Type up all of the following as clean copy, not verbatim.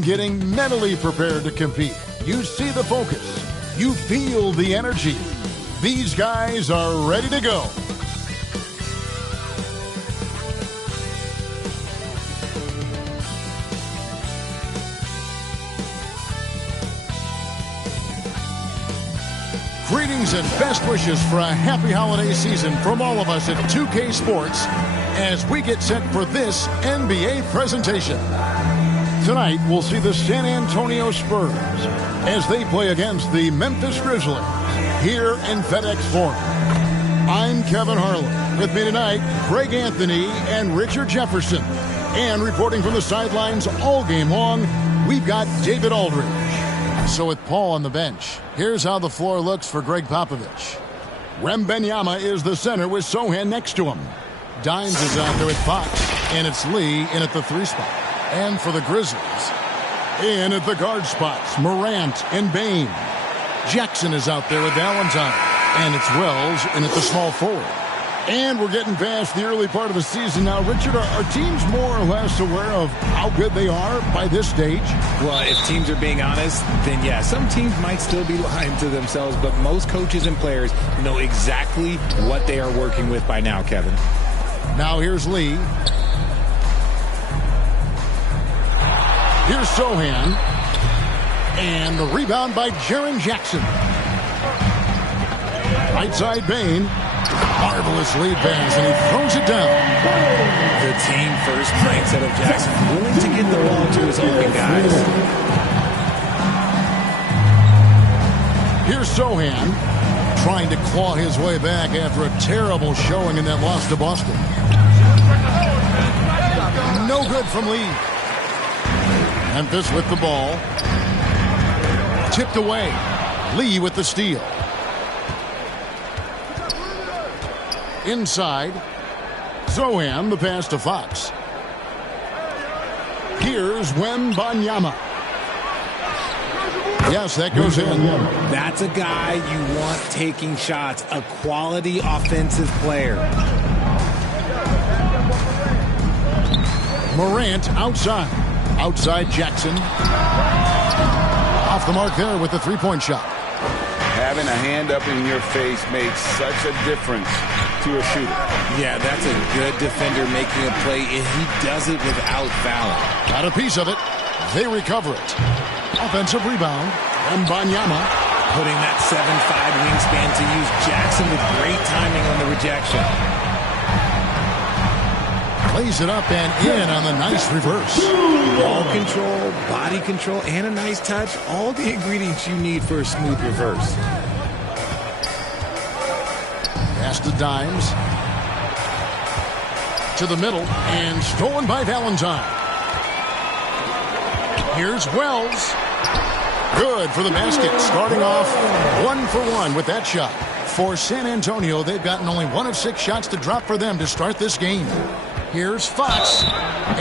team getting mentally prepared to compete. You see the focus. You feel the energy. These guys are ready to go. Greetings and best wishes for a happy holiday season from all of us at 2K Sports as we get set for this NBA presentation. Tonight, we'll see the San Antonio Spurs as they play against the Memphis Grizzlies here in FedEx Forum. I'm Kevin Harlan. With me tonight, Greg Anthony and Richard Jefferson. And reporting from the sidelines all game long, we've got David Aldridge. So with Paul on the bench, here's how the floor looks for Greg Popovich. Wembanyama is the center with Sochan next to him. Dimes is out there with Fox, and it's Lee in at the 3 spot. And for the Grizzlies, in at the guard spots, Morant and Bane. Jackson is out there with Valentine, and it's Wells in at the small forward. And we're getting past the early part of the season now. Richard, are teams more or less aware of how good they are by this stage? Well, if teams are being honest, then yeah, some teams might still be lying to themselves, but most coaches and players know exactly what they are working with by now, Kevin. Now here's Lee. Here's Sochan. And the rebound by Jaren Jackson. Right side Bane. Marvelous lead pass, and he throws it down. The team first mindset of Jackson, willing to get the ball to his open guys. Here's Sochan, trying to claw his way back after a terrible showing in that loss to Boston. No good from Lee. Memphis with the ball. Tipped away. Lee with the steal. Inside, Sochan, the pass to Fox. Here's Wembanyama. Yes, that goes in. That's a guy you want taking shots, a quality offensive player. Morant outside. Outside Jackson. Off the mark there with the three-point shot. Having a hand up in your face makes such a difference to a shooter. Yeah, that's a good defender making a play, and he does it without fouling. Got a piece of it. They recover it. Offensive rebound. Wembanyama. Putting that 7'5" wingspan to use. Jackson with great timing on the rejection. Plays it up and in on the nice reverse. Ball control, body control, and a nice touch. All the ingredients you need for a smooth reverse. Pass to Dimes. To the middle and stolen by Valentine. Here's Wells. Good for the basket. Starting off 1 for 1 with that shot. For San Antonio, they've gotten only 1 of 6 shots to drop for them to start this game. Here's Fox.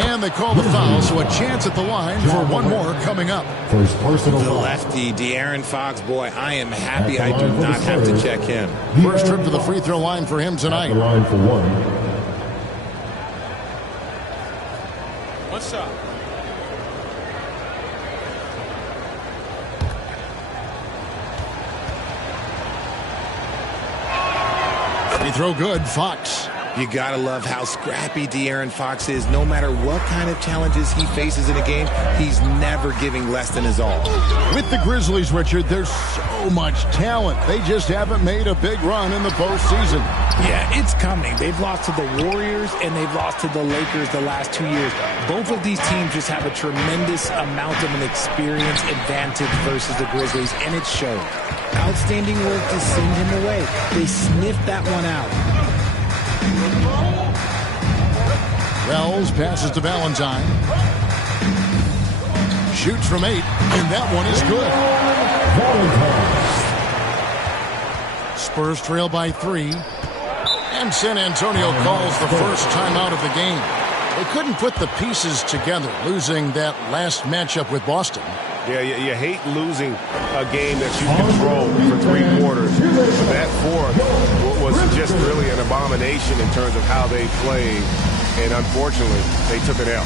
And they call the foul, so a chance at the line for one more coming up. First personal The lefty, De'Aaron Fox, boy, I am happy I do not have to check him. First trip to the free throw line for him tonight. The line for 1. What's up? Free throw good, Fox. You gotta love how scrappy De'Aaron Fox is. No matter what kind of challenges he faces in a game, he's never giving less than his all. With the Grizzlies, Richard, there's so much talent. They just haven't made a big run in the postseason. Yeah, it's coming. They've lost to the Warriors and they've lost to the Lakers the last 2 years. Both of these teams just have a tremendous amount of an experience advantage versus the Grizzlies, and it showed. Outstanding work to send him away. They sniffed that one out. Wells passes to Valentine. Shoots from 8, and that one is good. Spurs trail by 3. And San Antonio calls the first timeout of the game. They couldn't put the pieces together, losing that last matchup with Boston. Yeah, you hate losing a game that you control for 3 quarters. That fourth was just really an abomination in terms of how they played, and unfortunately, they took it out.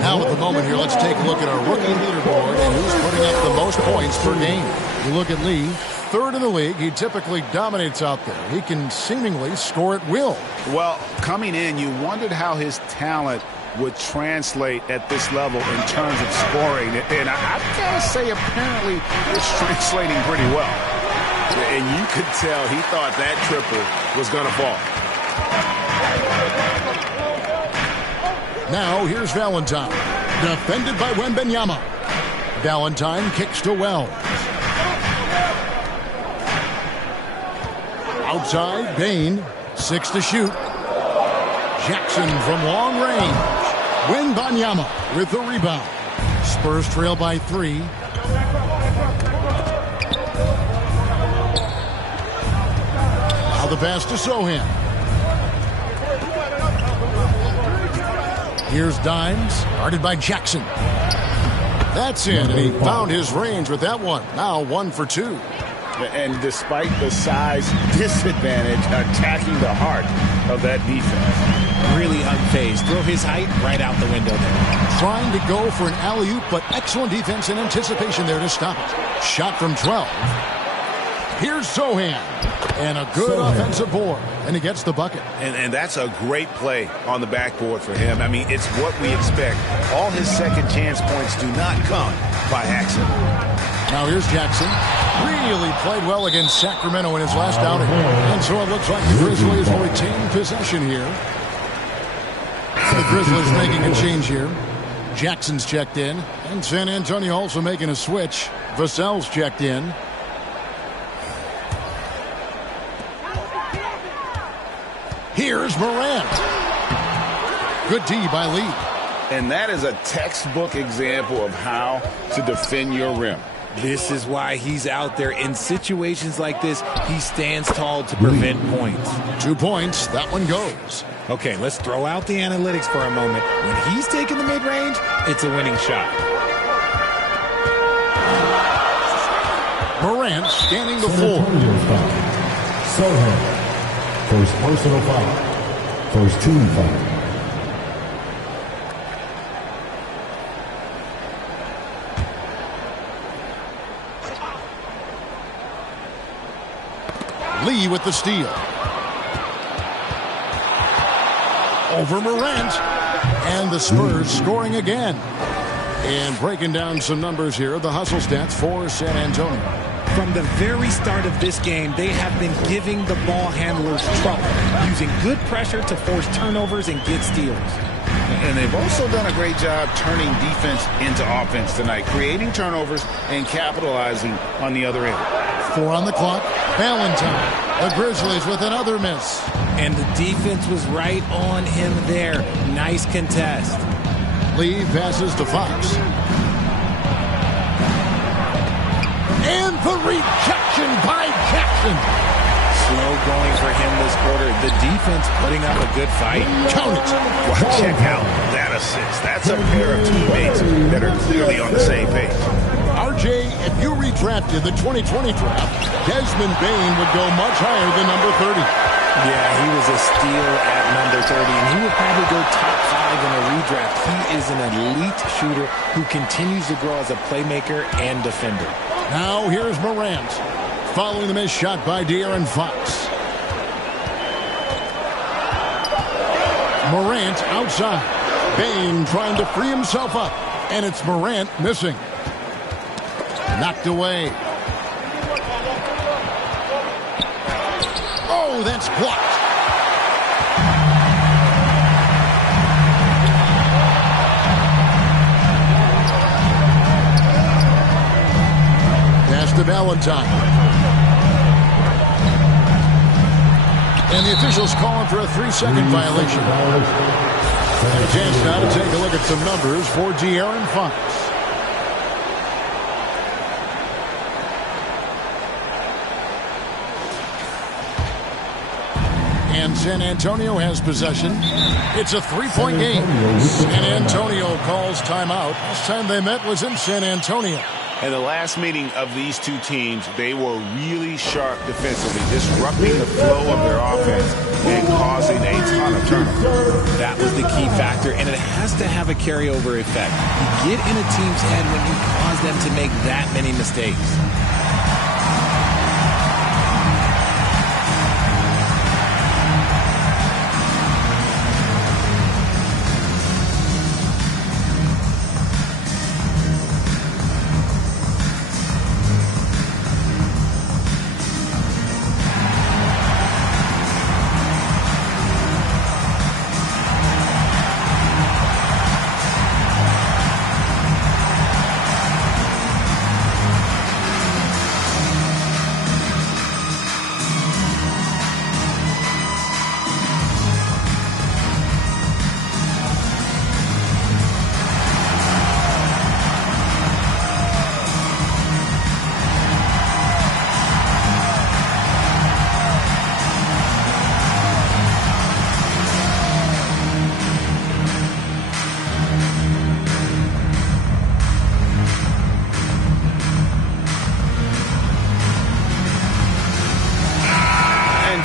Now at the moment here, let's take a look at our rookie leaderboard and who's putting up the most points per game. You look at Lee, third in the league. He typically dominates out there. He can seemingly score at will. Well, coming in, you wondered how his talent would translate at this level in terms of scoring. And I've got to say, apparently, it's translating pretty well. And you could tell he thought that triple was going to fall. Now here's Valentine. Defended by Wembanyama. Valentine kicks to Wells. Outside, Bain. 6 to shoot. Jackson from long range. Wembanyama with the rebound. Spurs trail by 3. Now the pass to Sohan. Here's Dimes, guarded by Jackson. That's in, and he found his range with that one. Now 1 for 2. And despite the size disadvantage, attacking the heart of that defense. Really unfazed. Throw his height right out the window there. Trying to go for an alley-oop, but excellent defense and anticipation there to stop it. Shot from 12. Here's Sohan. And a good offensive board. And he gets the bucket. And that's a great play on the backboard for him. I mean, it's what we expect. All his second chance points do not come by accident. Now here's Jackson. Really played well against Sacramento in his last outing. And so it looks like the Grizzlies will retain possession here. The Grizzlies making a change here. Jackson's checked in. And San Antonio also making a switch. Vassell's checked in. Here's Morant. Good D by Lee. And that is a textbook example of how to defend your rim. This is why he's out there. In situations like this, he stands tall to prevent points. 2 points. That one goes. Okay, let's throw out the analytics for a moment. When he's taking the mid-range, it's a winning shot. Morant scanning the floor. Sohan. First personal foul. First team foul. Lee with the steal. Over Morant. And the Spurs scoring again. And breaking down some numbers here, the hustle stats for San Antonio. From the very start of this game, they have been giving the ball handlers trouble, using good pressure to force turnovers and get steals. And they've also done a great job turning defense into offense tonight, creating turnovers and capitalizing on the other end. 4 on the clock. Valentine. The Grizzlies with another miss. And the defense was right on him there. Nice contest. Lee passes to Fox. And the rejection by Jackson. Slow going for him this quarter. The defense putting up a good fight. Count it. Well, check out that assist. That's a pair of teammates that are clearly on the same page. RJ, if you redrafted the 2020 draft, Desmond Bain would go much higher than number 30. Yeah, he was a steal at number 30, and he would probably go top 5 in a redraft. He is an elite shooter who continues to grow as a playmaker and defender. Now here's Morant. Following the missed shot by De'Aaron Fox. Morant outside. Bain trying to free himself up. And it's Morant missing. Knocked away. Oh, that's blocked. Pass to Valentine. And the officials calling for a 3-second violation. And a chance now to take a look at some numbers for De'Aaron Fox. And San Antonio has possession. It's a 3-point game. San Antonio calls timeout. Last time they met was in San Antonio. In the last meeting of these two teams, they were really sharp defensively, disrupting the flow of their offense and causing a on a turnover. That was the key factor, and it has to have a carryover effect. You get in a team's head when you cause them to make that many mistakes.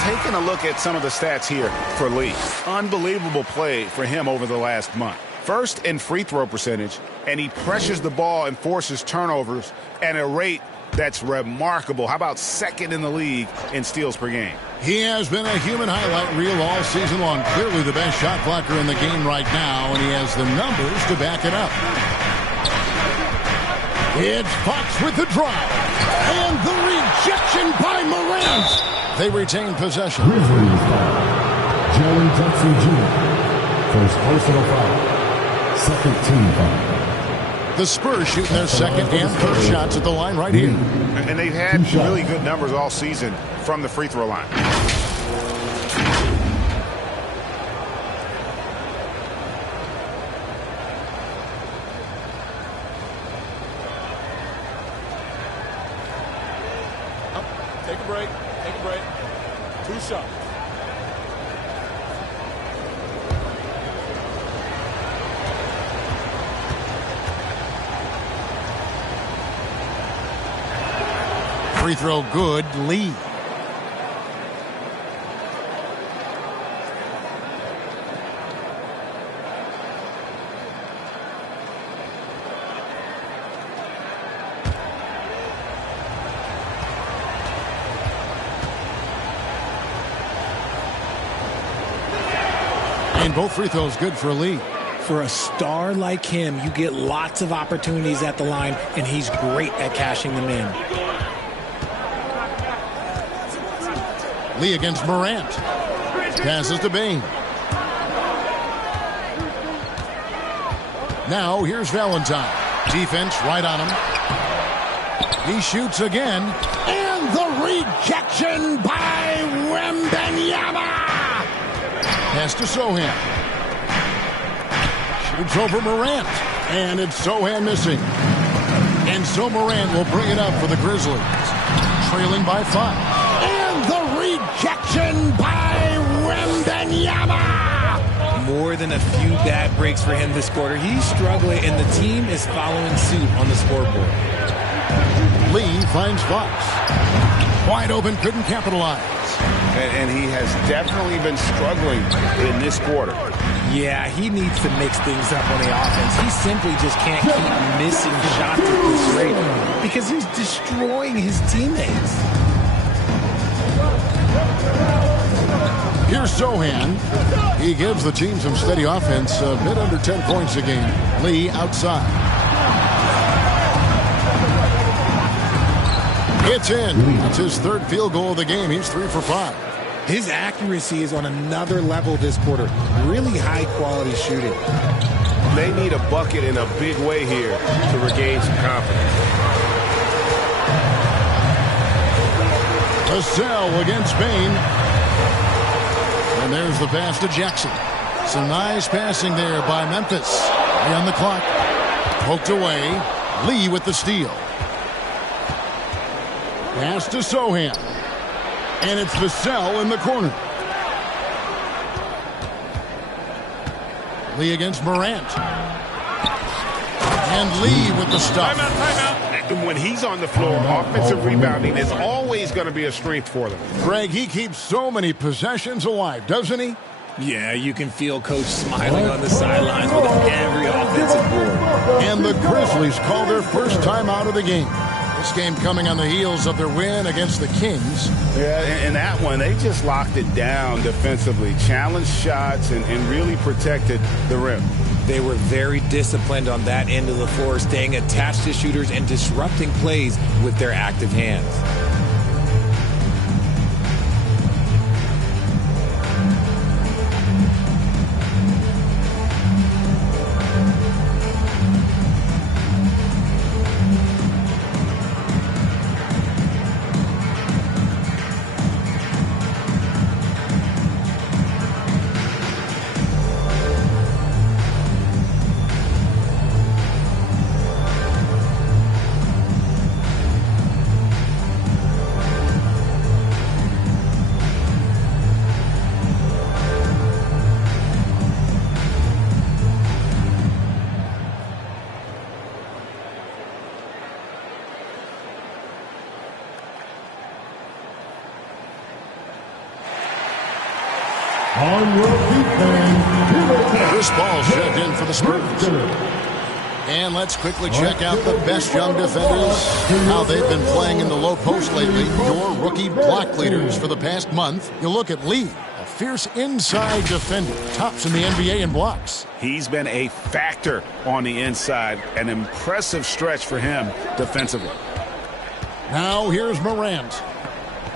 Taking a look at some of the stats here for Lee. Unbelievable play for him over the last month. First in free throw percentage, and he pressures the ball and forces turnovers at a rate that's remarkable. How about second in the league in steals per game? He has been a human highlight reel all season long. Clearly the best shot blocker in the game right now, and he has the numbers to back it up. It's Fox with the drive, and the rejection by Morant. They retain possession. Grizzlies foul. Jaren Jackson Jr. First personal foul. Second team foul. The Spurs shooting their second and first shots at the line right here. And they've had really good numbers all season from the free throw line. Take a break. Take a break. 2 shots. Free throw good. Lee. And both free throws good for Lee. For a star like him, you get lots of opportunities at the line, and he's great at cashing them in. Lee against Morant. Passes to Bane. Now here's Valentine. Defense right on him. He shoots again. And the rejection by Wembanyama. Pass to Sohan. Shoots over Morant. And it's Sohan missing. And so Morant will bring it up for the Grizzlies. Trailing by 5. And the rejection by Wembanyama. More than a few bad breaks for him this quarter. He's struggling, and the team is following suit on the scoreboard. Lee finds Fox. Wide open, couldn't capitalize. And he has definitely been struggling in this quarter. Yeah, he needs to mix things up on the offense. He simply just can't keep missing shots at this rate because he's destroying his teammates. Here's Sohan. He gives the team some steady offense, a bit under 10 points a game. Lee outside. It's in. It's his third field goal of the game. He's 3 for 5. His accuracy is on another level this quarter. Really high-quality shooting. They need a bucket in a big way here to regain some confidence. Vassell against Bane. And there's the pass to Jackson. Some nice passing there by Memphis. Right on the clock. Poked away. Lee with the steal. Pass to Sohan. And it's Vassell in the corner. Lee against Morant. And Lee with the stop. Timeout. When he's on the floor, offensive rebounding is always going to be a strength for them. Greg, he keeps so many possessions alive, doesn't he? Yeah, you can feel Coach smiling on the sidelines with every offensive board. And the Grizzlies call their first timeout of the game. This game coming on the heels of their win against the Kings. Yeah, in that one, they just locked it down defensively, challenged shots, and really protected the rim. They were very disciplined on that end of the floor, staying attached to shooters and disrupting plays with their active hands. This ball's checked in for the Spurs. And let's quickly check out the best young defenders, how they've been playing in the low post lately. Your rookie block leaders for the past month. You look at Lee, a fierce inside defender, tops in the NBA in blocks. He's been a factor on the inside, an impressive stretch for him defensively. Now here's Morant.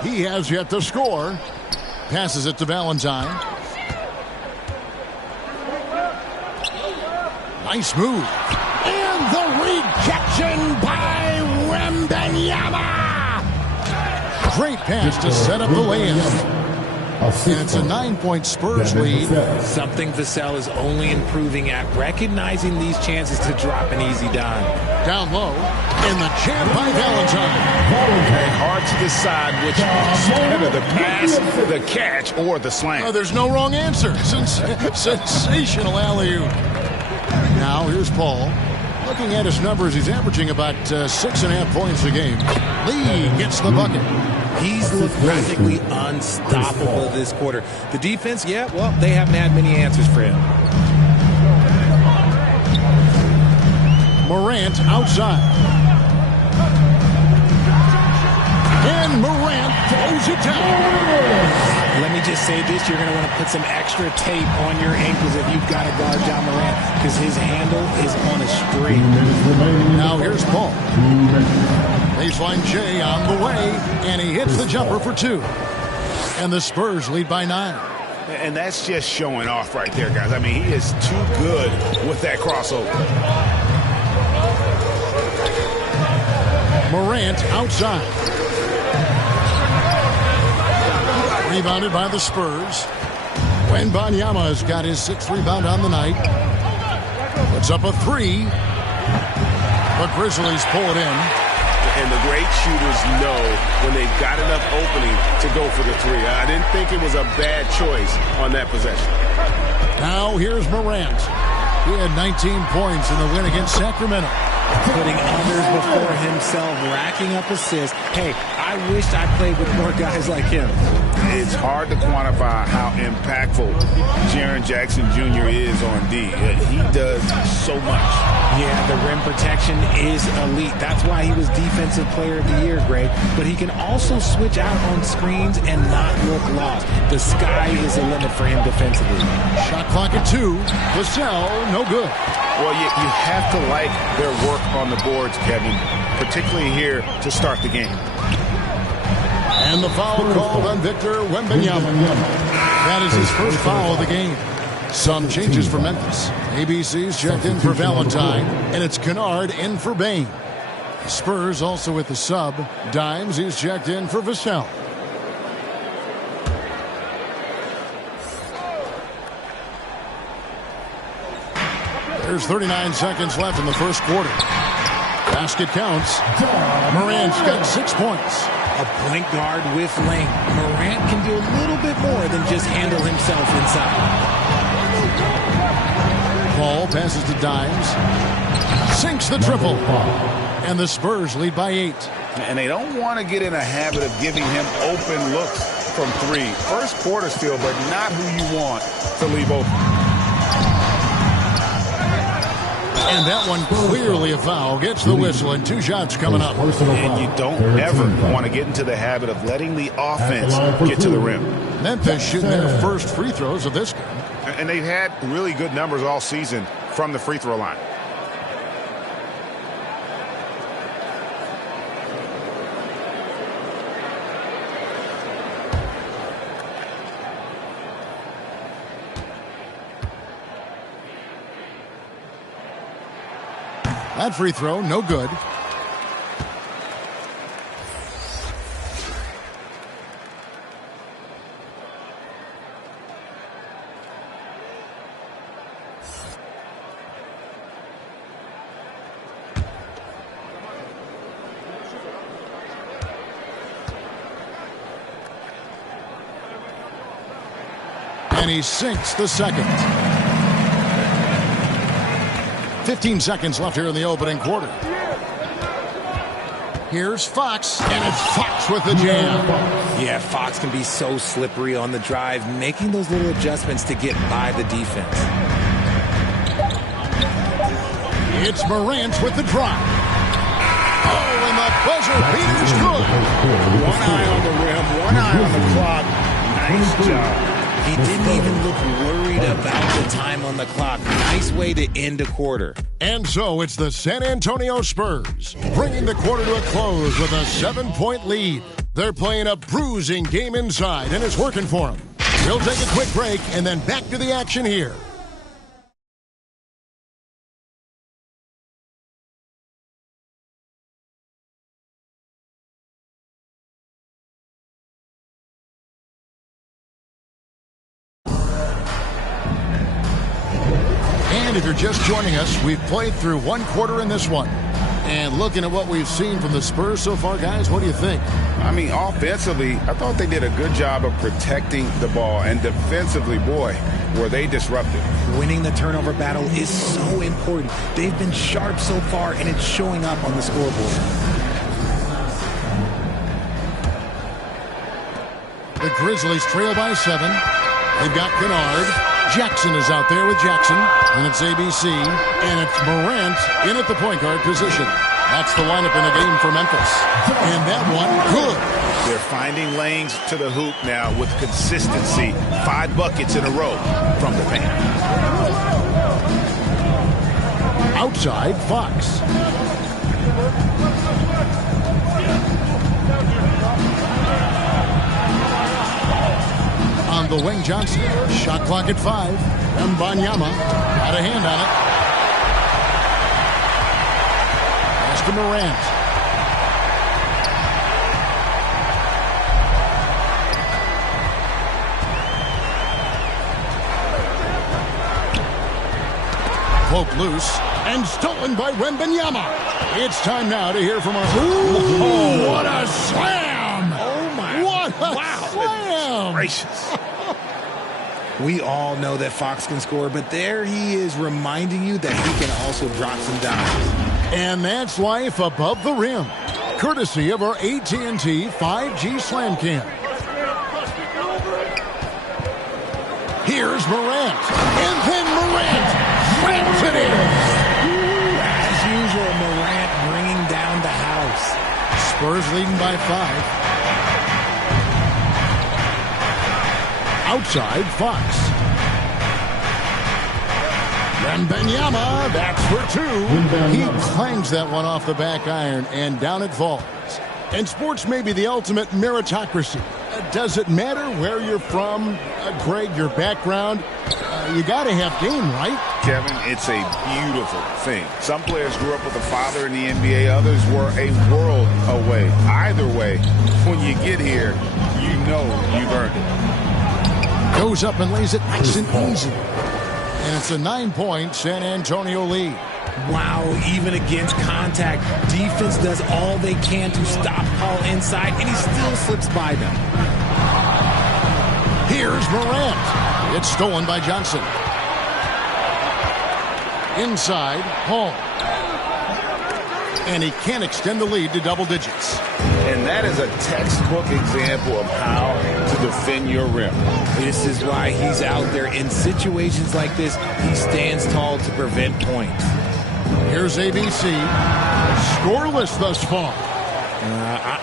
He has yet to score. Passes it to Valentine. Nice move. And the rejection by Wembanyama. Great pass to set up the lay-in. And it's a 9-point Spurs lead. Something Vassell is only improving at, recognizing these chances to drop an easy dime. Down low, and the jam by Valentine. Very hard to decide which is better, the pass, the catch, or the slam. There's no wrong answer. Sensational alley-oop. Now here's Paul. Looking at his numbers, he's averaging about 6.5 points a game. Lee gets the bucket. He's looked practically unstoppable this quarter. The defense, yeah, well, they haven't had many answers for him. Morant outside. And Morant throws it down. Let me just say this, you're going to want to put some extra tape on your ankles if you've got to guard Ja Morant, because his handle is on a string. Now here's Paul. Baseline J on the way, and he hits the jumper for 2. And the Spurs lead by 9. And that's just showing off right there, guys. I mean, he is too good with that crossover. Morant outside. Rebounded by the Spurs. Wembanyama has got his 6th rebound on the night. Puts up a 3. The Grizzlies pull it in. And the great shooters know when they've got enough opening to go for the 3. I didn't think it was a bad choice on that possession. Now here's Morant. He had 19 points in the win against Sacramento. Putting others before himself, racking up assists. Hey, I wished I played with more guys like him. It's hard to quantify how impactful Jaren Jackson Jr. is on D. He does so much. Yeah, the rim protection is elite. That's why he was Defensive Player of the Year, Greg. But he can also switch out on screens and not look lost. The sky is the limit for him defensively. Shot clock at 2. Vassell, no good. Well, you have to like their work on the boards, Kevin, particularly here to start the game. And the foul called on Victor Wembanyama. That is his first foul of the game. Some changes for Memphis. ABC's checked in for Valentine, and it's Kennard in for Bain. The Spurs also with the sub. Dimes is checked in for Vassell. There's 39 seconds left in the first quarter. Basket counts. Morant's got 6 points. A point guard with length. Morant can do a little bit more than just handle himself inside. Paul passes to Dimes. Sinks the triple. And the Spurs lead by 8. And they don't want to get in a habit of giving him open looks from 3. First quarter still, but not who you want to leave open. And that one clearly a foul. Gets the whistle, and 2 shots coming up. And you don't ever want to get into the habit of letting the offense get to the rim. Memphis shooting their first free throws of this game. And they've had really good numbers all season from the free throw line. That free throw, no good. And he sinks the second. 15 seconds left here in the opening quarter. Here's Fox, and it's Fox with the jam. Yeah, Fox can be so slippery on the drive, making those little adjustments to get by the defense. It's Morant with the drive. Oh, and the buzzer beater's good. One eye on the rim, one eye on the clock. Nice job. He didn't even look worried about the time on the clock. Nice way to end a quarter. And so it's the San Antonio Spurs bringing the quarter to a close with a 7-point lead. They're playing a bruising game inside, and it's working for them. We'll take a quick break and then back to the action here. And if you're just joining us, we've played through one quarter in this one. And looking at what we've seen from the Spurs so far, guys, what do you think? I mean, offensively, I thought they did a good job of protecting the ball. And defensively, boy, were they disruptive. Winning the turnover battle is so important. They've been sharp so far, and it's showing up on the scoreboard. The Grizzlies trail by 7. They've got Kennard. Jackson is out there with Jackson, and it's ABC, and it's Morant in at the point guard position. That's the lineup in the game for Memphis. And that one, good. They're finding lanes to the hoop now with consistency. 5 buckets in a row from the paint. Outside, Fox. On the wing, Johnson. Shot clock at 5. Mbanyama had a hand on it. Pass to Morant. Poke loose and stolen by Wembanyama. It's time now to hear from our... Oh, what a slam! Oh, my. What a slam! Gracious. We all know that Fox can score, but there he is reminding you that he can also drop some dimes. And that's life above the rim, courtesy of our AT&T 5G Slam Cam. Here's Morant, and then Morant slams it in. As usual, Morant bringing down the house. Spurs leading by 5. Outside, Fox. Wembanyama, that's for 2. He clangs that one off the back iron, and down it falls. And sports may be the ultimate meritocracy. Does it matter where you're from, Greg, your background? You got to have game, right? Kevin, it's a beautiful thing. Some players grew up with a father in the NBA. Others were a world away. Either way, when you get here, you know you've earned it. Goes up and lays it nice and easy. And it's a 9-point San Antonio lead. Wow, even against contact, defense does all they can to stop Paul inside, and he still slips by them. Here's Morant. It's stolen by Johnson. Inside, Hall. and he can't extend the lead to double digits. And that is a textbook example of how to defend your rim. This is why he's out there in situations like this. He stands tall to prevent points. Here's ABC. Scoreless thus far.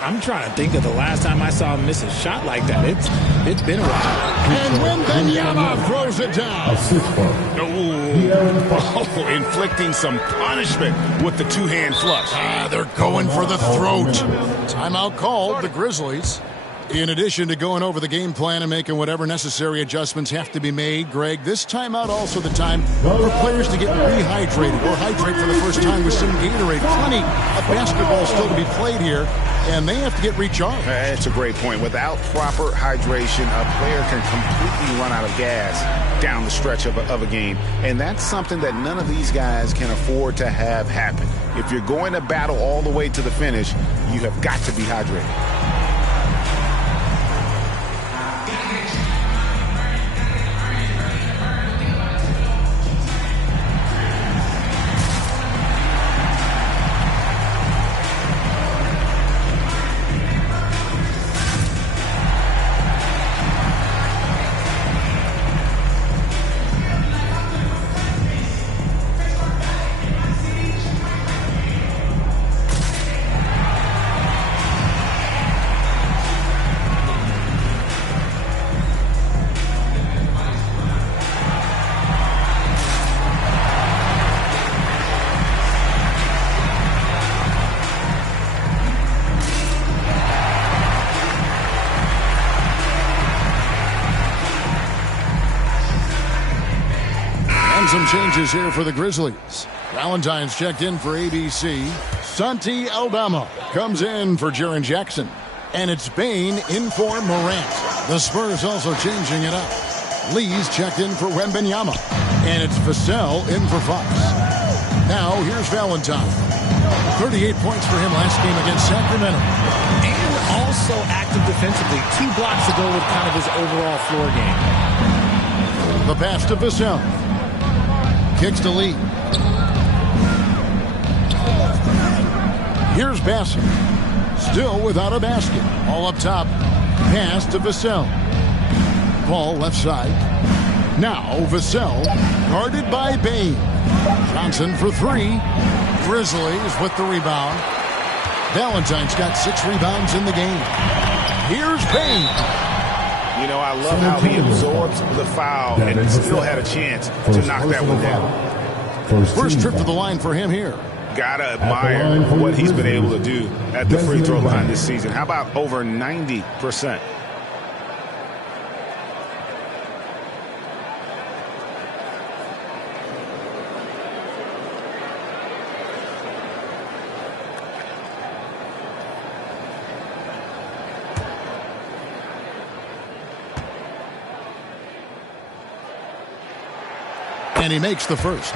I'm trying to think of the last time I saw him miss a shot like that. It's been a while. And Wembanyama throws it down. Oh, inflicting some punishment with the two-hand flush. They're going for the throat. Timeout called, the Grizzlies. In addition to going over the game plan and making whatever necessary adjustments have to be made, Greg, this timeout also the time for players to get rehydrated or hydrate for the first time with some Gatorade. Plenty of basketball still to be played here, and they have to get recharged. That's a great point. Without proper hydration, a player can completely run out of gas down the stretch of a game, and that's something that none of these guys can afford to have happen. If you're going to battle all the way to the finish, you have got to be hydrated. Some changes here for the Grizzlies. Valentine's checked in for ABC. Santi Aldama comes in for Jaren Jackson. And it's Bane in for Morant. The Spurs also changing it up. Lee's checked in for Wembanyama. And it's Vassell in for Fox. Now here's Valentine. 38 points for him last game against Sacramento. And also active defensively. 2 blocks to go with kind of his overall floor game. The pass to Vassell. Kicks to Lee. Here's Bassett. Still without a basket. All up top. Pass to Vassell. Ball left side. Now Vassell. Guarded by Bane. Johnson for 3. Grizzlies with the rebound. Valentine's got 6 rebounds in the game. Here's Bane. You know, I love how he absorbs the foul and still had a chance to knock that one down. First trip to the line for him here. Gotta admire what he's been able to do at the free throw line this season. How about over 90%? And he makes the first.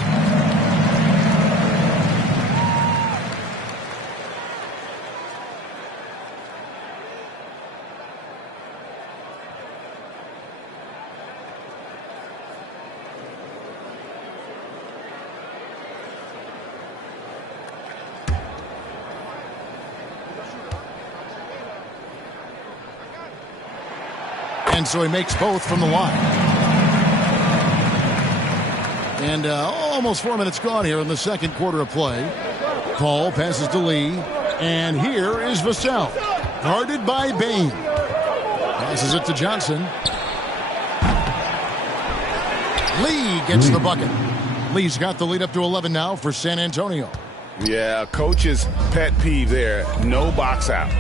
And so he makes both from the line. And almost 4 minutes gone here in the second quarter of play. Paul passes to Lee. And here is Vassell. Guarded by Bane. Passes it to Johnson. Lee gets the bucket. Lee's got the lead up to 11 now for San Antonio. Yeah, coach's pet peeve there. No box out.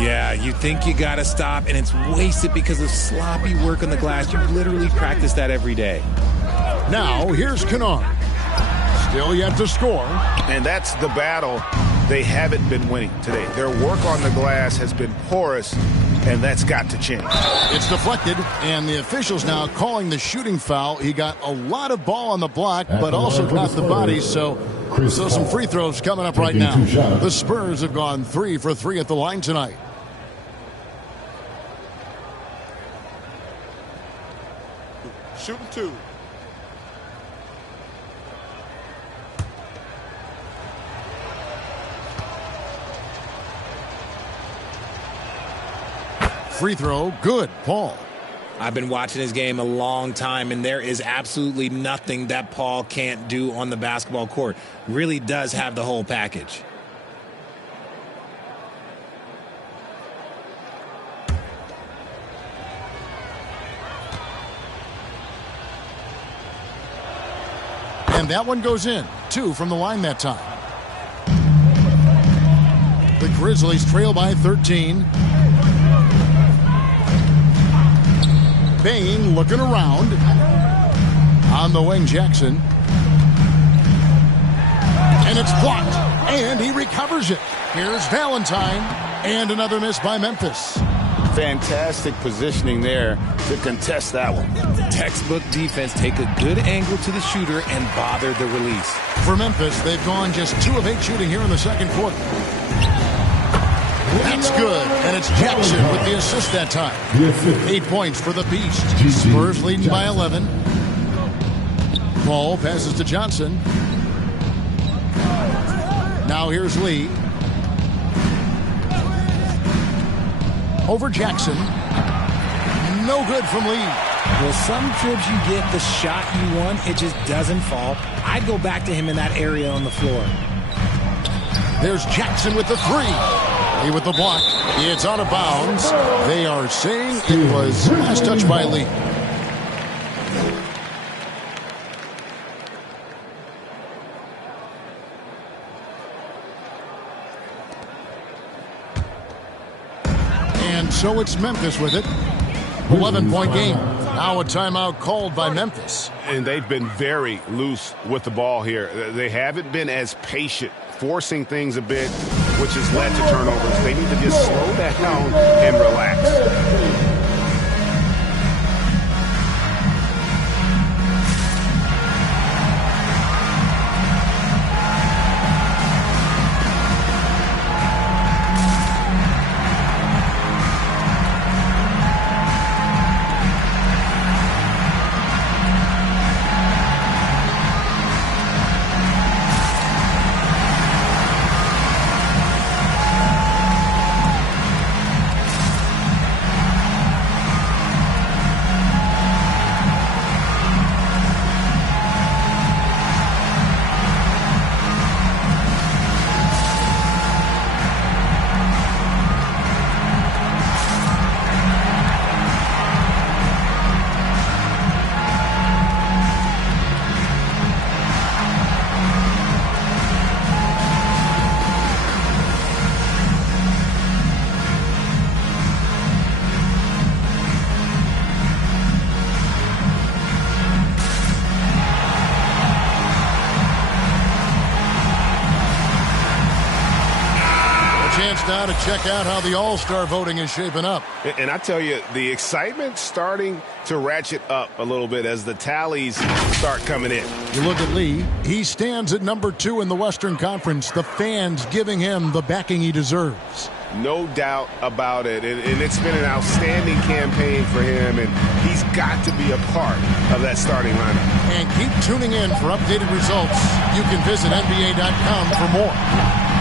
Yeah, you think you got to stop, and it's wasted because of sloppy work on the glass. You literally practice that every day. Now, here's Kennard. Still yet to score. And that's the battle they haven't been winning today. Their work on the glass has been porous, and that's got to change. It's deflected, and the officials now calling the shooting foul. He got a lot of ball on the block, but also got the body, so some free throws coming up right now. The Spurs have gone 3 for 3 at the line tonight. Shooting 2. Free throw, good. Paul. I've been watching his game a long time, and there is absolutely nothing that Paul can't do on the basketball court. Really does have the whole package. And that one goes in. 2 from the line that time. The Grizzlies trail by 13. Bane looking around. On the wing, Jackson. And it's blocked. And he recovers it. Here's Valentine. And another miss by Memphis. Fantastic positioning there to contest that one. Textbook defense. Take a good angle to the shooter and bother the release. For Memphis, they've gone just 2 of 8 shooting here in the second quarter. That's good, and it's Jackson with the assist that time. 8 points for the Beast. Spurs leading by 11. Paul passes to Johnson. Now here's Lee. Over Jackson. No good from Lee. Well, some trips you get the shot you want, it just doesn't fall. I'd go back to him in that area on the floor. There's Jackson with the 3. Lee with the block. It's out of bounds. They are saying it was last touch by Lee. And so it's Memphis with it. 11-point game. Now a timeout called by Memphis. And they've been very loose with the ball here. They haven't been as patient, forcing things a bit, which has led to turnovers. They need to just slow that down and relax. Now to check out how the All-Star voting is shaping up. And I tell you, the excitement's starting to ratchet up a little bit as the tallies start coming in. You look at Lee. He stands at number 2 in the Western Conference. The fans giving him the backing he deserves. No doubt about it. And it's been an outstanding campaign for him, and he's got to be a part of that starting lineup. And keep tuning in for updated results. You can visit NBA.com for more.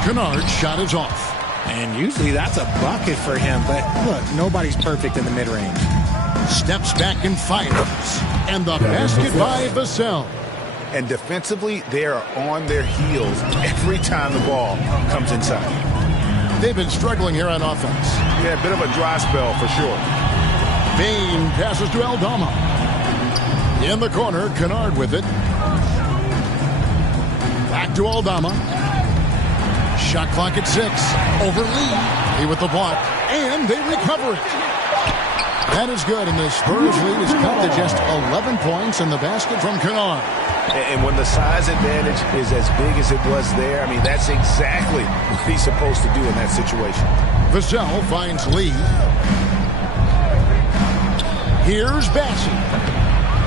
Kennard's shot is off. And usually that's a bucket for him, but look, nobody's perfect in the mid-range. Steps back and fires. And the basket by Vassell. And defensively, they are on their heels every time the ball comes inside. They've been struggling here on offense. Yeah, a bit of a dry spell for sure. Bane passes to Aldama. In the corner, Kennard with it. Back to Aldama. Shot clock at 6. Over Lee. Lee with the block. And they recover it. That is good, and the Spurs lead is cut to just 11 points in the basket from Kennard. And when the size advantage is as big as it was there, I mean, that's exactly what he's supposed to do in that situation. Vassell finds Lee. Here's Bassey.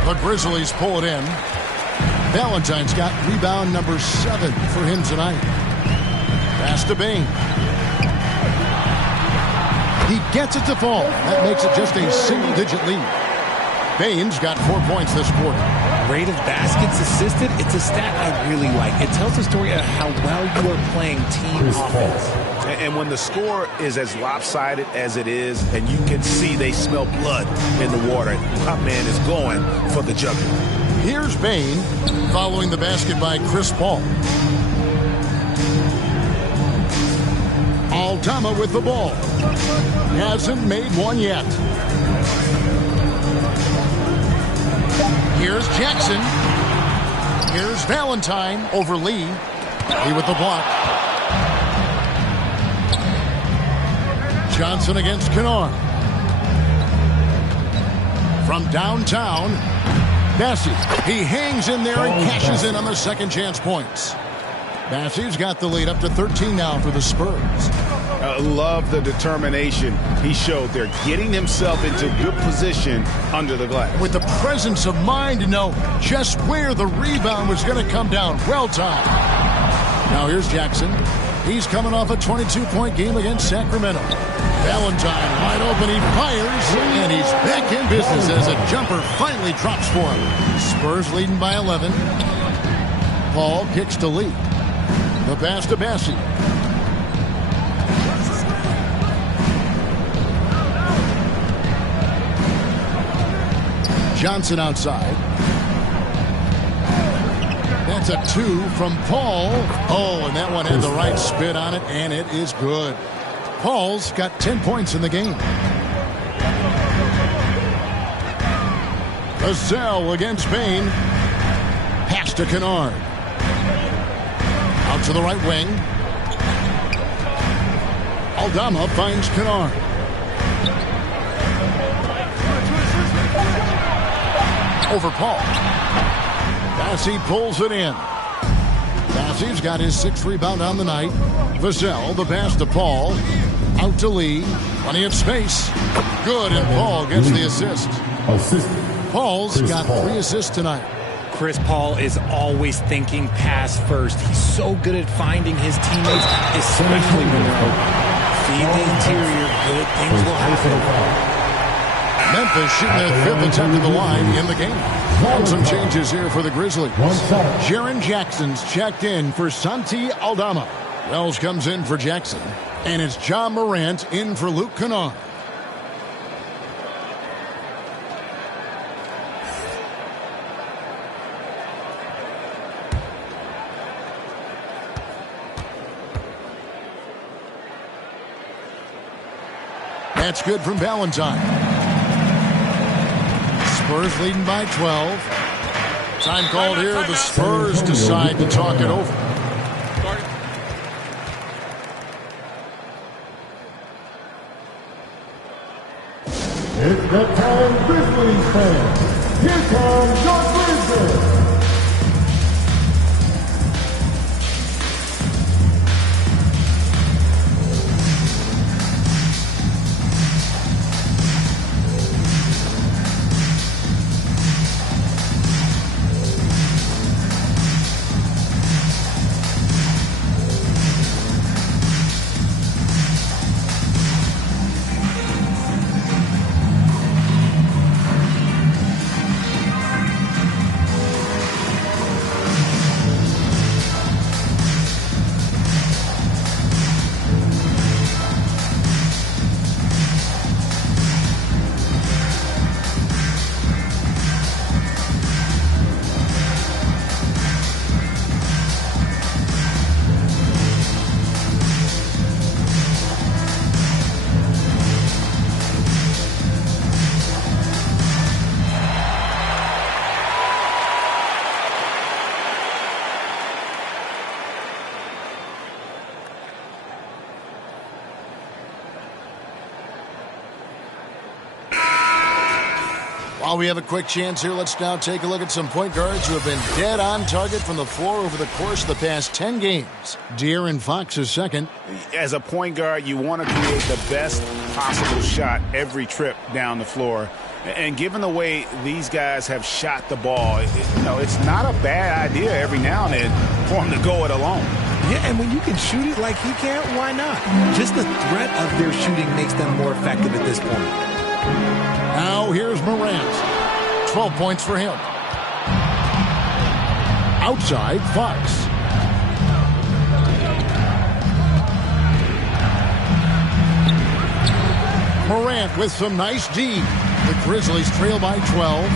The Grizzlies pull it in. Valentine's got rebound number 7 for him tonight. Pass to Bane. He gets it to fall. That makes it just a single-digit lead. Bane's got 4 points this quarter. Rate of baskets assisted, it's a stat I really like. It tells the story of how well you are playing team offense. And when the score is as lopsided as it is, and you can see they smell blood in the water, my man is going for the jugular. Here's Bain following the basket by Chris Paul. Aldama with the ball. Hasn't made one yet. Here's Jackson. Here's Valentine over Lee. Lee with the block. Johnson against Kennard. From downtown, Bassey. He hangs in there and cashes in on the second chance points. Bassey's got the lead up to 13 now for the Spurs. Love the determination he showed there, getting himself into good position under the glass. With the presence of mind to know just where the rebound was going to come down. Well timed. Now here's Jackson. He's coming off a 22-point game against Sacramento. Valentine wide open. He fires, and he's back in business as a jumper finally drops for him. Spurs leading by 11. Paul kicks to Lee. The pass to Bassey. Johnson outside. That's a 2 from Paul. Oh, and that one had the right spin on it, and it is good. Paul's got 10 points in the game. Vassell against Bain. Pass to Kennard. Out to the right wing. Aldama finds Kennard. Over Paul. Bassey pulls it in. Bassey's got his 6th rebound on the night. Vassell, the pass to Paul. Out to Lee. Plenty of space. Good, and Paul gets the assist. Paul's got 3 assists tonight. Chris Paul is always thinking pass first. He's so good at finding his teammates, especially when they're open. Feed the interior, good things will happen. Memphis shooting their 5th attempt at the line in the game. And some changes here for the Grizzlies. Jaren Jackson's checked in for Santi Aldama. Wells comes in for Jackson. And it's John Morant in for Luke Kennard. That's good from Valentine. Spurs leading by 12. Time called here. The Spurs decide to talk it over. It's the time, Grizzlies fans. Here comes your Grizzlies. While we have a quick chance here, let's now take a look at some point guards who have been dead on target from the floor over the course of the past 10 games. De'Aaron Fox is second. As a point guard, you want to create the best possible shot every trip down the floor. And given the way these guys have shot the ball, it's not a bad idea every now and then for him to go it alone. Yeah, and when you can shoot it like he can, why not? Just the threat of their shooting makes them more effective at this point. Now here's Morant. 12 points for him. Outside, Fox. Morant with some nice D. The Grizzlies trail by 12.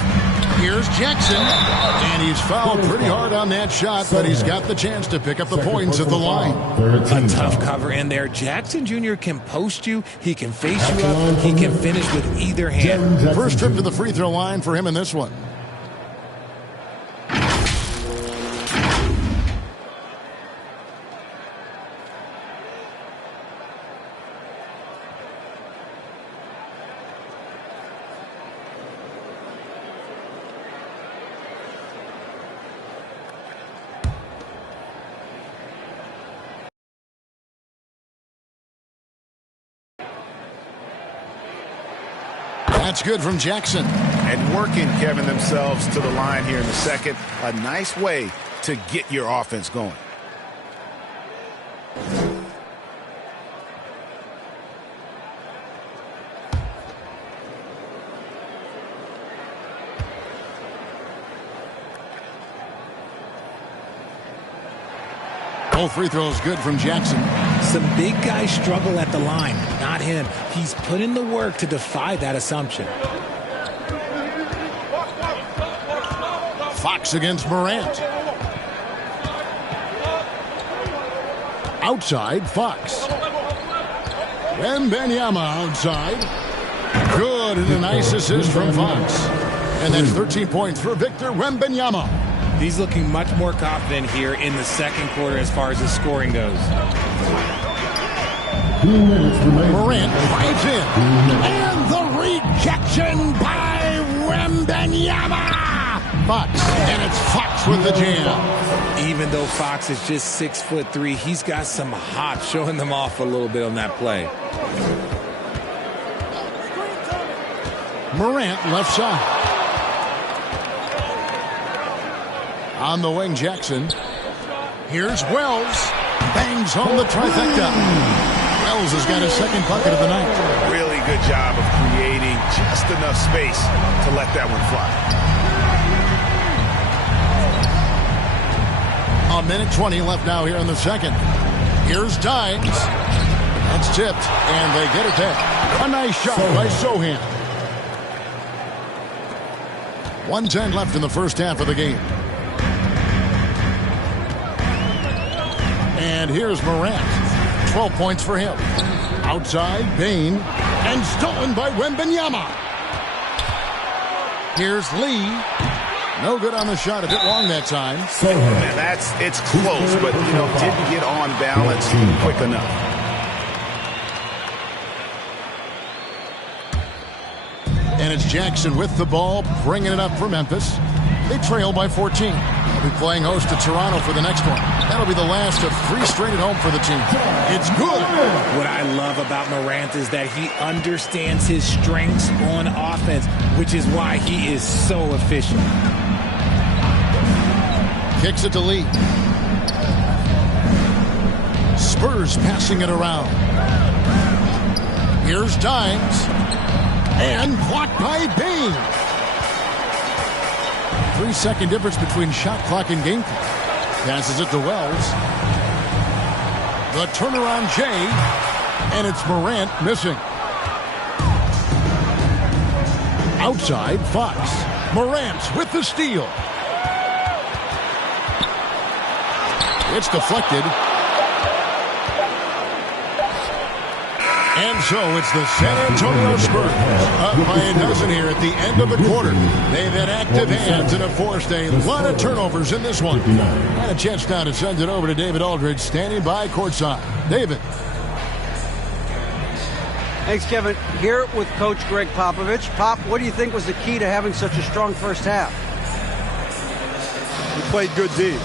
Here's Jackson, and he's fouled pretty hard on that shot, but he's got the chance to pick up the points at the line. A tough cover in there. Jackson Jr. can post you, he can face you up, he can finish with either hand. First trip to the free throw line for him in this one. That's good from Jackson. And working, Kevin, themselves to the line here in the second. A nice way to get your offense going. Both free throws good from Jackson. Some big guys struggle at the line. Not him. He's put in the work to defy that assumption. Fox against Morant. Outside, Fox. Wembanyama outside. Good, and a nice assist from Fox. And that's 13 points for Victor Wembanyama. He's looking much more confident here in the second quarter as far as his scoring goes. Morant drives in. And the rejection by Wembanyama. Fox. And it's Fox with the jam. Even though Fox is just 6'3", he's got some hop, showing them off a little bit on that play. Morant left side. On the wing, Jackson. Here's Wells. Bangs home the trifecta. Wells has got his second bucket of the night. Really good job of creating just enough space to let that one fly. A minute 20 left now here in the second. Here's Dimes. That's tipped, and they get it back. A nice shot by Sohan. 1:10 left in the first half of the game. And here's Morant. 12 points for him. Outside, Bane. And stolen by Wembanyama. Here's Lee. No good on the shot. A bit long that time. Man, it's close, but, didn't get on balance quick enough. And it's Jackson with the ball, bringing it up for Memphis. They trail by 14. They'll be playing host to Toronto for the next one. That'll be the last of 3 straight at home for the team. It's good. What I love about Morant is that he understands his strengths on offense, which is why he is so efficient. Kicks it to Lee. Spurs passing it around. Here's Dimes. And blocked by Bane. 3-second difference between shot clock and game clock. Passes it to Wells. The turnaround Jay. And it's Morant missing. Outside, Fox. Morant with the steal. It's deflected. And so it's the San Antonio Spurs up by a dozen here at the end of the quarter. They've had active hands and have forced a lot of turnovers in this one. And a chance now to send it over to David Aldridge, standing by courtside. David. Thanks, Kevin. Here with Coach Greg Popovich. Pop, what do you think was the key to having such a strong first half? We played good D.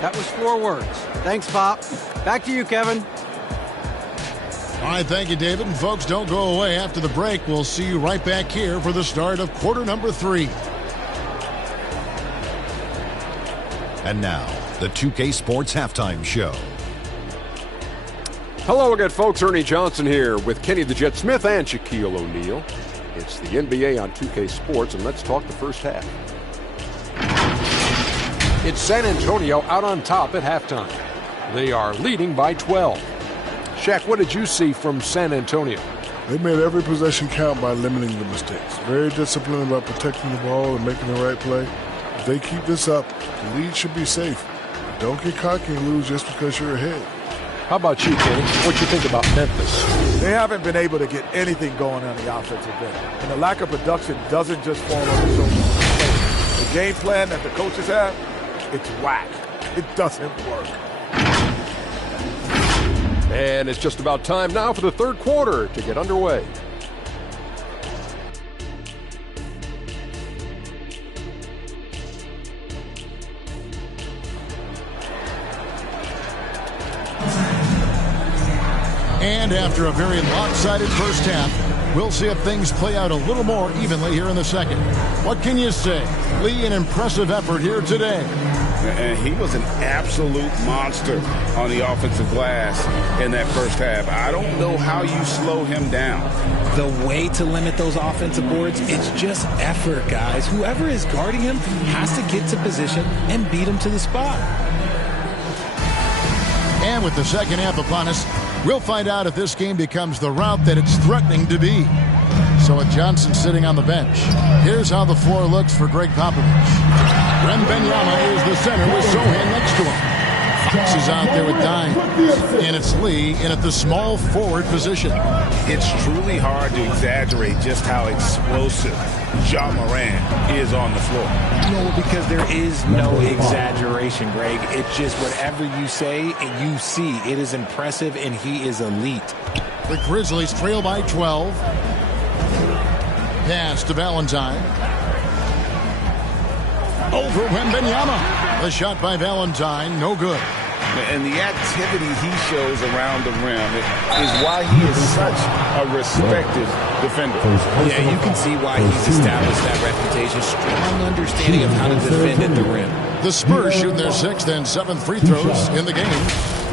That was 4 words. Thanks, Pop. Back to you, Kevin. All right, thank you, David. And folks, don't go away. After the break, we'll see you right back here for the start of quarter number 3. And now, the 2K Sports Halftime Show. Hello again, folks. Ernie Johnson here with Kenny the Jet Smith and Shaquille O'Neal. It's the NBA on 2K Sports, and let's talk the first half. It's San Antonio out on top at halftime. They are leading by 12. Shaq, what did you see from San Antonio? They made every possession count by limiting the mistakes. Very disciplined about protecting the ball and making the right play. If they keep this up, the lead should be safe. Don't get cocky and lose just because you're ahead. How about you, Kenny? What you think about Memphis? They haven't been able to get anything going on the offensive end. And the lack of production doesn't just fall on the shoulders of the players. The game plan that the coaches have, it's whack. It doesn't work. And it's just about time now for the third quarter to get underway. And after a very lopsided first half, we'll see if things play out a little more evenly here in the second. What can you say? Lee, an impressive effort here today. And he was an absolute monster on the offensive glass in that first half. I don't know how you slow him down. The way to limit those offensive boards, it's just effort, guys. Whoever is guarding him has to get to position and beat him to the spot. And with the second half upon us, we'll find out if this game becomes the route that it's threatening to be. So with Johnson sitting on the bench, here's how the floor looks for Greg Popovich. Wembanyama is the center with Sohan next to him. Fox is out there with Dime. And it's Lee in at the small forward position. It's truly hard to exaggerate just how explosive Ja Morant is on the floor. No, because there is no exaggeration, Greg. It's just whatever you say and you see. It is impressive, and he is elite. The Grizzlies trail by 12. Pass to Valentine. Over Wembanyama. The shot by Valentine, no good. And the activity he shows around the rim is why he is such a respected defender. Yeah, you can see why he's established that reputation. Strong understanding of how to defend at the rim. The Spurs shooting their 6th and 7th free throws in the game.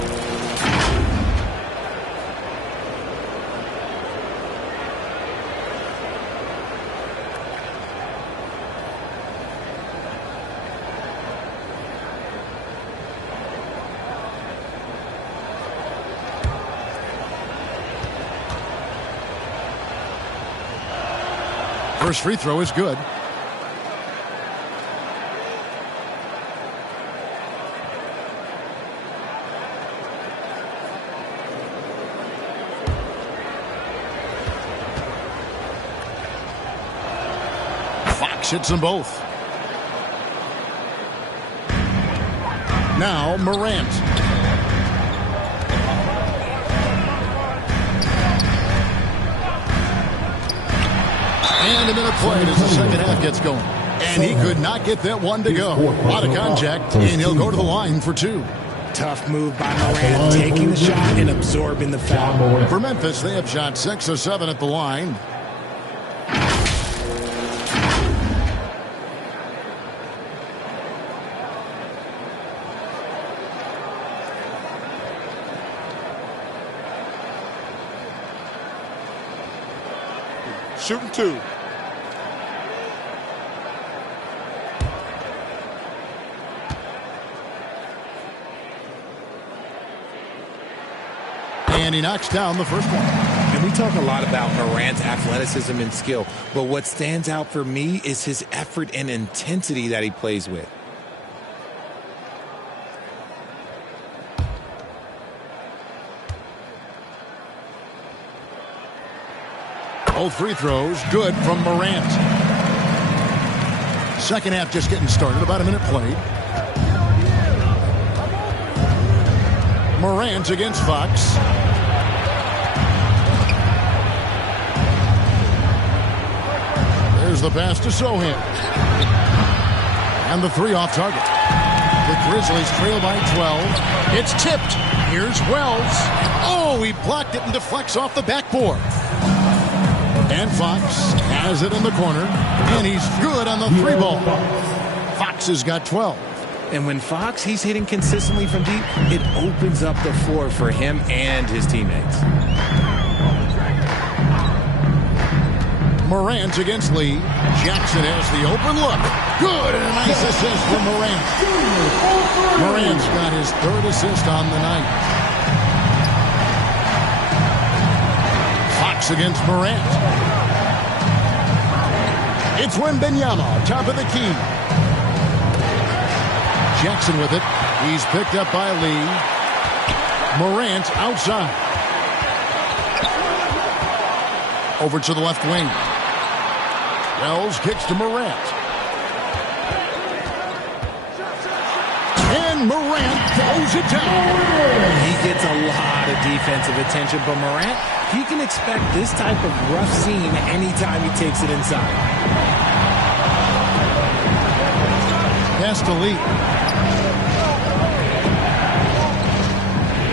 First free throw is good. Fox hits them both. Now Morant. And a minute played as the second half gets going. And he could not get that one to go. A lot of contact, and he'll go to the line for two. Tough move by Morant, taking the shot and absorbing the foul. For Memphis, they have shot 6 of 7 at the line. Shooting two. And he knocks down the first one. And we talk a lot about Morant's athleticism and skill, but what stands out for me is his effort and intensity that he plays with. Both free throws good from Morant. Second half just getting started, about a minute played. Morant against Fox. There's the pass to Sohan. And the three off target. The Grizzlies trail by 12. It's tipped. Here's Wells. Oh, he blocked it and deflects off the backboard. And Fox has it in the corner, and he's good on the three ball. Fox has got 12. And when Fox, he's hitting consistently from deep, it opens up the floor for him and his teammates. Morant against Lee. Jackson has the open look. Good, and a nice assist from Morant. Morant's got his third assist on the night. Stokes against Morant. It's Wembanyama, top of the key. Jackson with it. He's picked up by Lee. Morant outside. Over to the left wing. Wells kicks to Morant. And Morant throws it down. He gets a lot of defensive attention, but Morant, he can expect this type of rough scene anytime he takes it inside. Pass to Lee.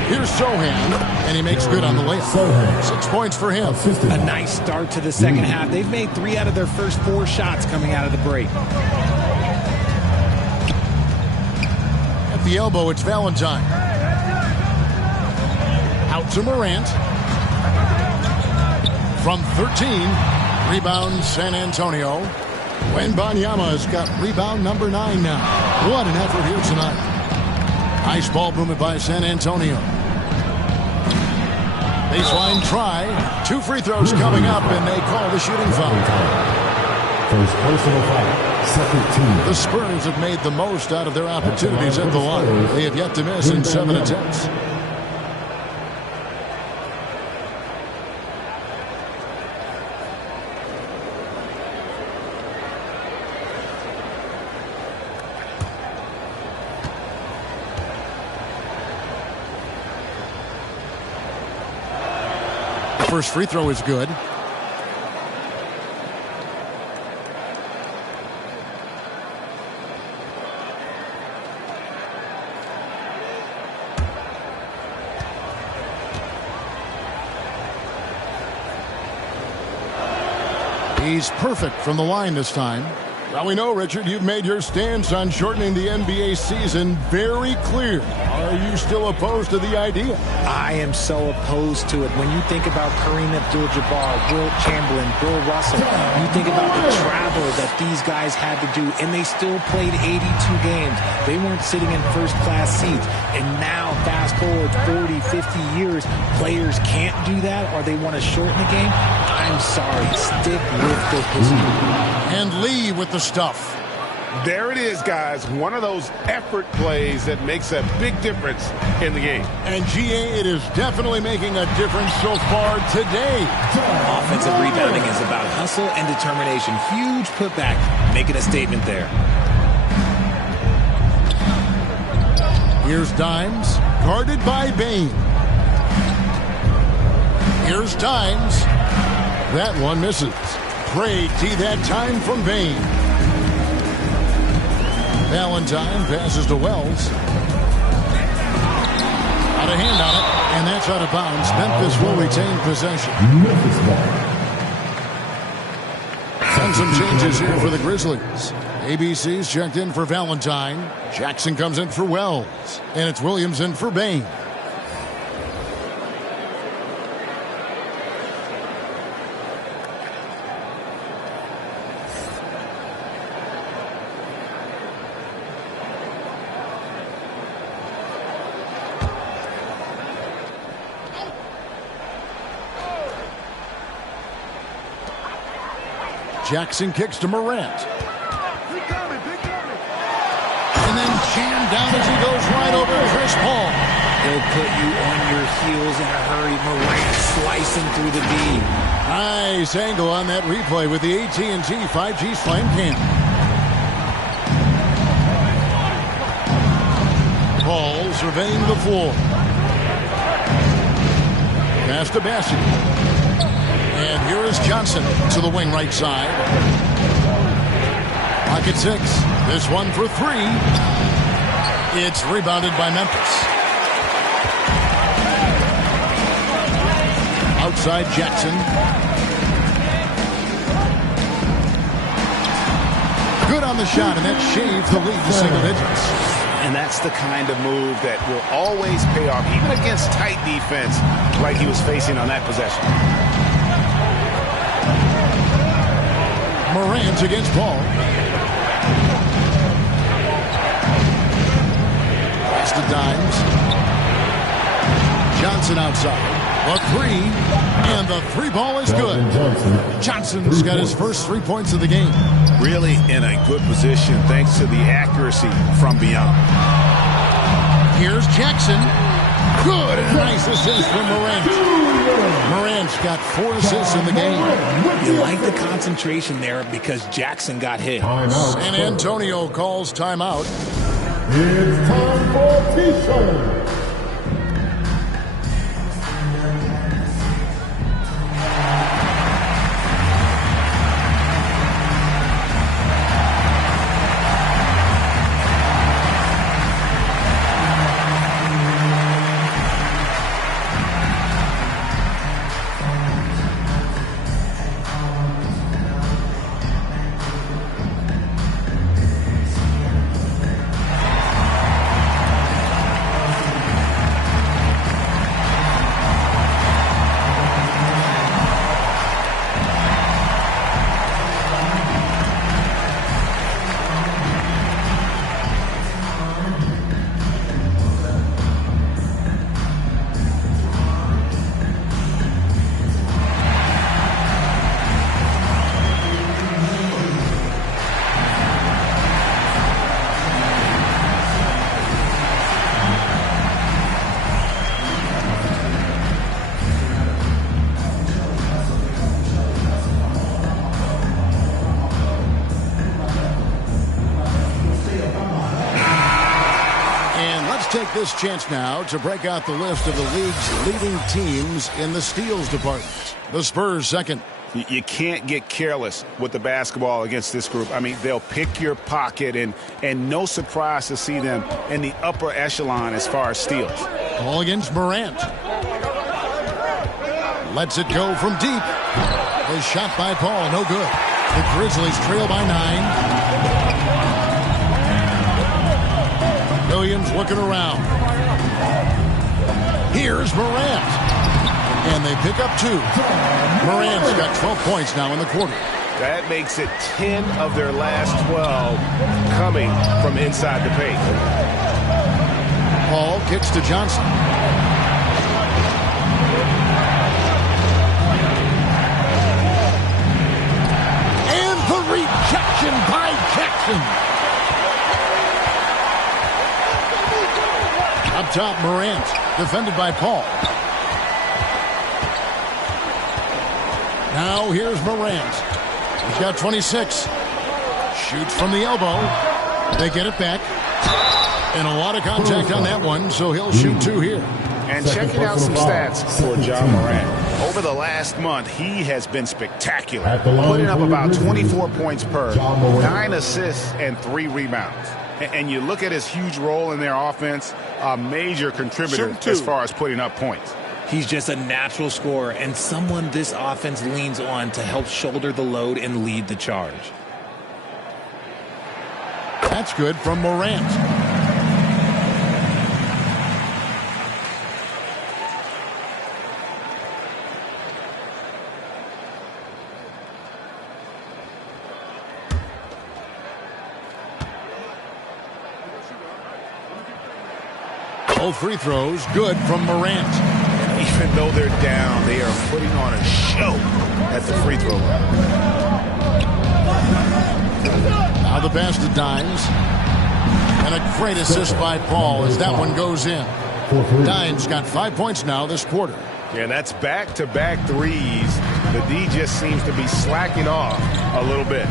Here's Sohan, and he makes good on the layup. 6 points for him. A nice start to the second half. They've made 3 out of their first 4 shots coming out of the break. At the elbow, it's Valentine. Out to Morant. From 13, rebound San Antonio. Wembanyama's got rebound number 9 now. What an effort here tonight. Nice ball movement by San Antonio. Baseline try. 2 free throws coming up, and they call the shooting foul. First personal foul. Second team. The Spurs have made the most out of their opportunities at the line. They have yet to miss in 7 attempts. First free throw is good. He's perfect from the line this time. Now we know, Richard, you've made your stance on shortening the NBA season very clear. Are you still opposed to the idea? I am so opposed to it. When you think about Kareem Abdul-Jabbar, Wilt Chamberlain, Bill Russell, you think about the travel that these guys had to do, and they still played 82 games. They weren't sitting in first-class seats. And now, fast forward 40, 50 years, players can't do that, or they want to shorten the game. I'm sorry. Stick with the history. And Lee with the stuff. There it is, guys. One of those effort plays that makes a big difference in the game. And GA, it is definitely making a difference so far today. Offensive rebounding is about hustle and determination. Huge putback, making a statement there. Here's Dimes, guarded by Bane. Here's Dimes. That one misses. Great D that time from Bane. Valentine passes to Wells. Out of hand on it, and that's out of bounds. Memphis will retain possession. And some changes here for the Grizzlies. ABC's checked in for Valentine. Jackson comes in for Wells. And it's Williams in for Bane. Jackson kicks to Morant. And then jammed down as he goes right over Chris Paul. They'll put you on your heels in a hurry. Morant slicing through the D. Nice angle on that replay with the AT&T 5G Slam Cam. Paul surveying the floor. Pass to Bassett. And here is Johnson to the wing right side. Pocket 6. This one for 3. It's rebounded by Memphis. Outside Jackson. Good on the shot, and that shaves the lead to single digits. And that's the kind of move that will always pay off, even against tight defense like he was facing on that possession. Morant against Paul. Pass to Dimes. Johnson outside. The three, and the three ball is good. Johnson's got his first 3 points of the game. Really in a good position thanks to the accuracy from beyond. Here's Jackson. Good. Nice assist from Morant. Morant's got 4 assists in the game. You like the concentration there because Jackson got hit. San Antonio calls timeout. It's time for T-shirt. Take this chance now to break out the list of the league's leading teams in the steals department. The Spurs second. You can't get careless with the basketball against this group. I mean, they'll pick your pocket, and no surprise to see them in the upper echelon as far as steals. Ball against Morant. Lets it go from deep. A shot by Paul, no good. The Grizzlies trail by 9. Williams looking around. Here's Morant. And they pick up 2. Morant's got 12 points now in the quarter. That makes it 10 of their last 12 coming from inside the paint. Paul kicks to Johnson. And the rejection by Jackson. Up top, Morant, defended by Paul. Now here's Morant. He's got 26. Shoots from the elbow. They get it back. And a lot of contact on that one, so he'll shoot 2 here. And checking out some stats for John Morant. Over the last month, he has been spectacular, putting up about 24 points per, 9 assists, and 3 rebounds. And you look at his huge role in their offense, a major contributor as far as putting up points. He's just a natural scorer and someone this offense leans on to help shoulder the load and lead the charge. That's good from Morant. Both free throws good from Morant. Even though they're down, they are putting on a show at the free throw line. Now the pass to Dimes. And a great assist by Paul as that one goes in. Dimes got 5 points now this quarter. Yeah, that's back-to-back threes. The D just seems to be slacking off a little bit.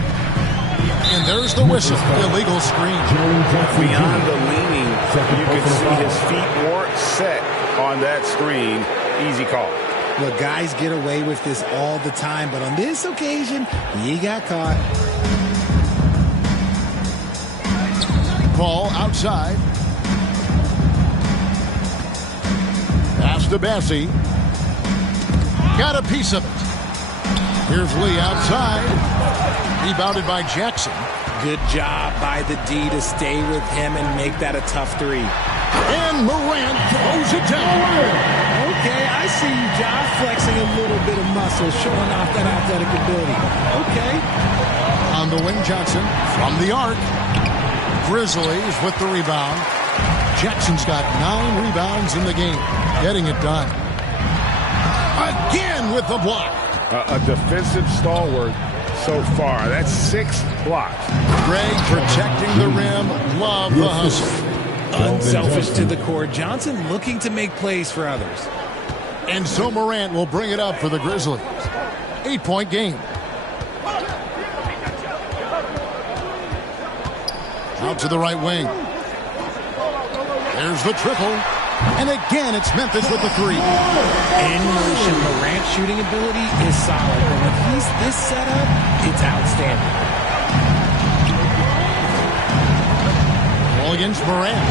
And there's the whistle. Illegal screen. Beyond the leaning, you can see his feet weren't set on that screen. Easy call. Look, guys get away with this all the time, but on this occasion, he got caught. Paul outside. Pass to Bassie. Got a piece of it. Here's Lee outside. Rebounded by Jackson. Good job by the D to stay with him and make that a tough 3. And Morant throws it down. Okay, I see you, Josh, flexing a little bit of muscle, showing off that athletic ability. Okay. On the wing, Johnson from the arc. Grizzlies with the rebound. Jackson's got 9 rebounds in the game, getting it done. Again with the block. A defensive stalwart so far. That's 6 blocks. Greg protecting the rim. Love the hustle. Unselfish to the core. Johnson looking to make plays for others. And so Morant will bring it up for the Grizzlies. 8-point game. Out to the right wing. There's the triple. And again, it's Memphis with the 3. In motion, Morant's shooting ability is solid. But when he's this set up, it's outstanding. Ball against Morant.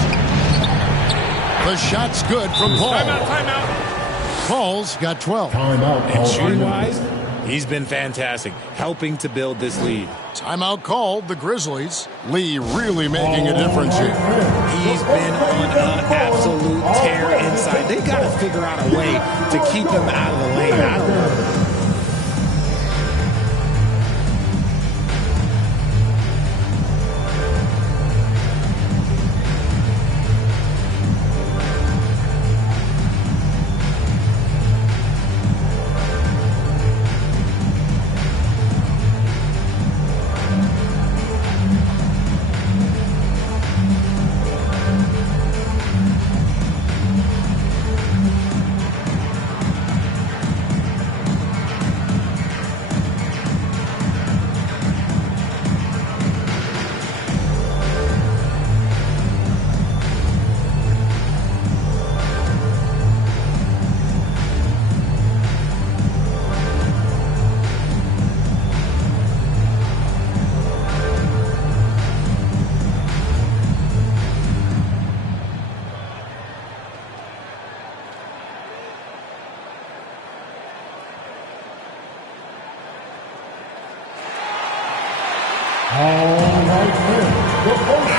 The shot's good from Paul. Timeout. Paul's got 12. And shooting-wise, he's been fantastic, helping to build this lead. Timeout called. The Grizzlies. Lee really making a difference here. He's been on an absolute tear inside. They got to figure out a way to keep him out of the lane. I don't know.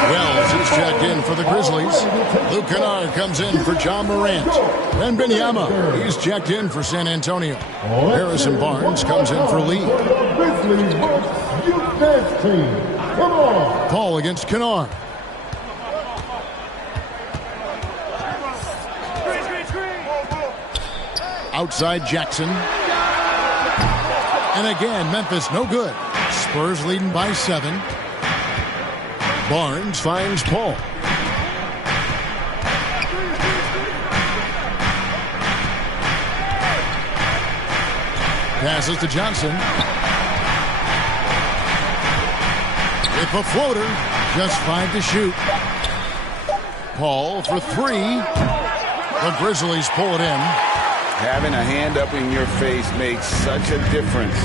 Wells is checked in for the Grizzlies. Luke Kennard comes in for John Morant. Wembanyama, he's checked in for San Antonio. Harrison Barnes comes in for Lee. Paul against Kennard. Outside Jackson. And again, Memphis no good. Spurs leading by 7. Barnes finds Paul. Passes to Johnson. With a floater. Just 5 to shoot. Paul for 3. The Grizzlies pull it in. Having a hand up in your face makes such a difference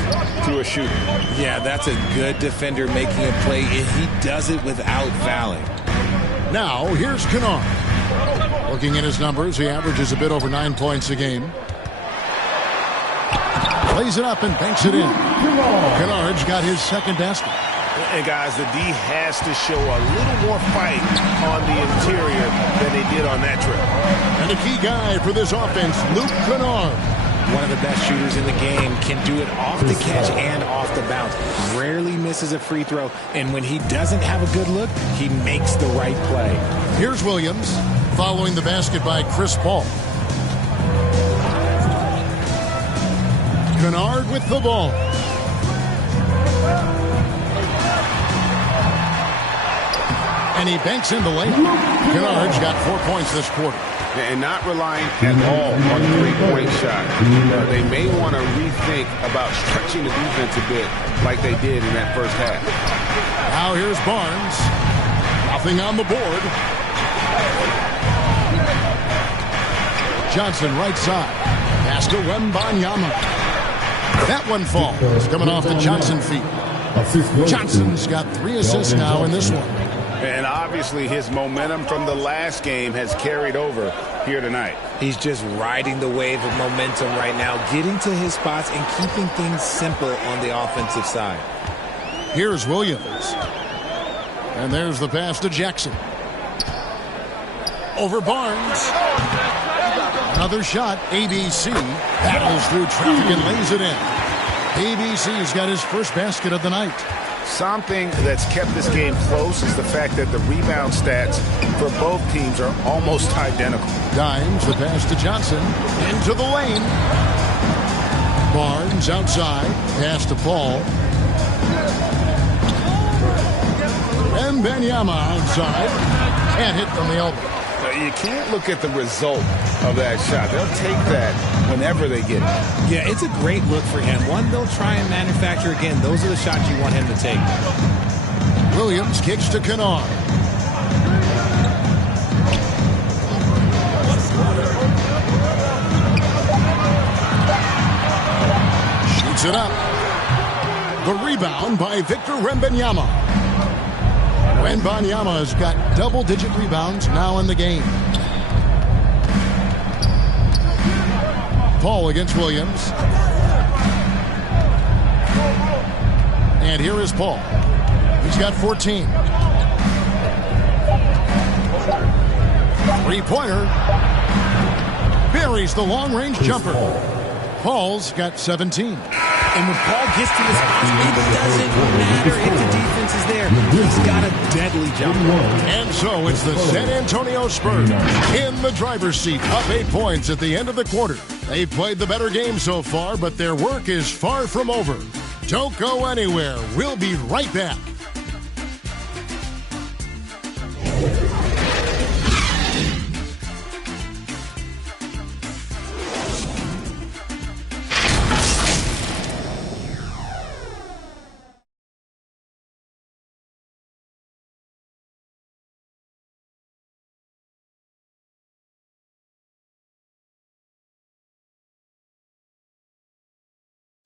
to a shooter. Yeah, that's a good defender making a play. He does it without fouling. Now, here's Kennard. Looking at his numbers, he averages a bit over 9 points a game. Plays it up and banks it in. Kennard's got his second basket. And guys, the D has to show a little more fight on the interior than they did on that trip. And a key guy for this offense, Luke Kennard. One of the best shooters in the game, can do it off the catch and off the bounce. Rarely misses a free throw, and when he doesn't have a good look, he makes the right play. Here's Williams, following the basket by Chris Paul. Kennard with the ball. And he banks in the layup. Kennard's got 4 points this quarter. And not relying at all on the three-point shot. They may want to rethink about stretching the defense a bit like they did in that first half. Now here's Barnes. Nothing on the board. Johnson right side. Pass to Wembanyama. That one falls. Coming off the Johnson feet. Johnson's got 3 assists now in this one. And obviously his momentum from the last game has carried over here tonight. He's just riding the wave of momentum right now, getting to his spots and keeping things simple on the offensive side. Here's Williams. And there's the pass to Jackson. Over Barnes. Another shot. ABC battles through traffic and lays it in. ABC's got his first basket of the night. Something that's kept this game close is the fact that the rebound stats for both teams are almost identical. Dimes the pass to Johnson. Into the lane. Barnes outside. Pass to Paul. Wembanyama outside. Can't hit from the elbow. You can't look at the result of that shot. They'll take that whenever they get it. Yeah, it's a great look for him. One they'll try and manufacture again. Those are the shots you want him to take. Williams kicks to Kennard. Shoots it up. The rebound by Victor Wembanyama. Wembanyama has got double-digit rebounds now in the game. Paul against Williams. And here is Paul. He's got 14. Three-pointer. Buries the long-range jumper. Paul's got 17. And when Paul gets to the spot, it doesn't matter if the defense is there. He's got a deadly jumper. And so it's the San Antonio Spurs in the driver's seat, up 8 points at the end of the quarter. They've played the better game so far, but their work is far from over. Don't go anywhere. We'll be right back.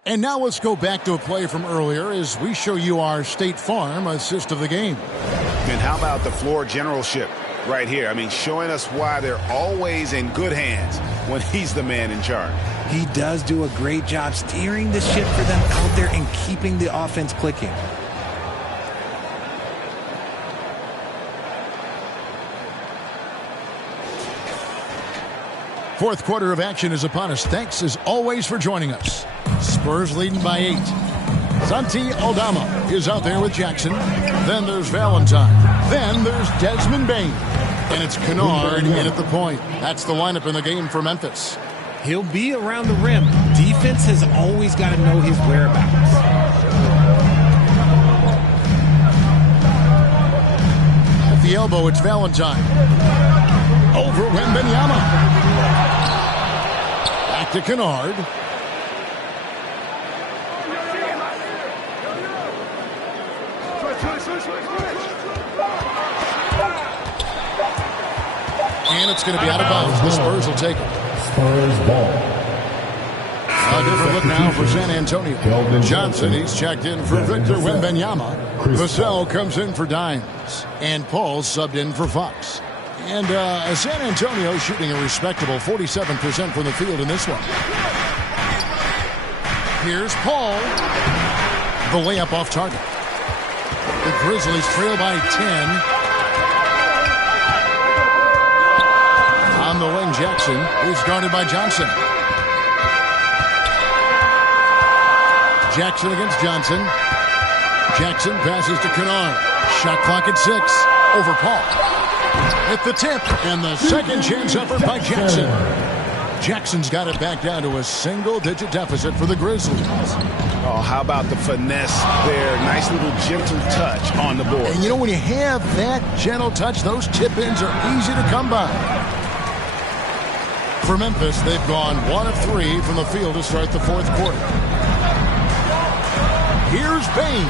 And now let's go back to a play from earlier as we show you our State Farm assist of the game. And how about the floor generalship right here? I mean, showing us why they're always in good hands when he's the man in charge. He does do a great job steering the ship for them out there and keeping the offense clicking. Fourth quarter of action is upon us. Thanks as always for joining us. Spurs leading by 8. Santi Aldama is out there with Jackson. Then there's Valentine. Then there's Desmond Bane. And it's Kennard in at the point. That's the lineup in the game for Memphis. He'll be around the rim. Defense has always got to know his whereabouts. At the elbow, it's Valentine. Over Wembanyama. Back to Kennard. And it's going to be out of bounds. The Spurs will take it. Spurs ball. A different look now for San Antonio. Johnson, he's checked in for Victor Wembanyama. Vassell comes in for Dimes. And Paul subbed in for Fox. And San Antonio shooting a respectable 47% from the field in this one. Here's Paul. The layup off target. The Grizzlies trail by 10. On the wing, Jackson is guarded by Johnson. Jackson against Johnson. Jackson passes to Kennard. Shot clock at 6. Over Paul. At the tip, and the second chance effort by Jackson. Jackson's got it back down to a single-digit deficit for the Grizzlies. Oh, how about the finesse there? Nice little gentle touch on the board. And you know, when you have that gentle touch, those tip-ins are easy to come by. For Memphis, they've gone 1 of 3 from the field to start the fourth quarter. Here's Bane.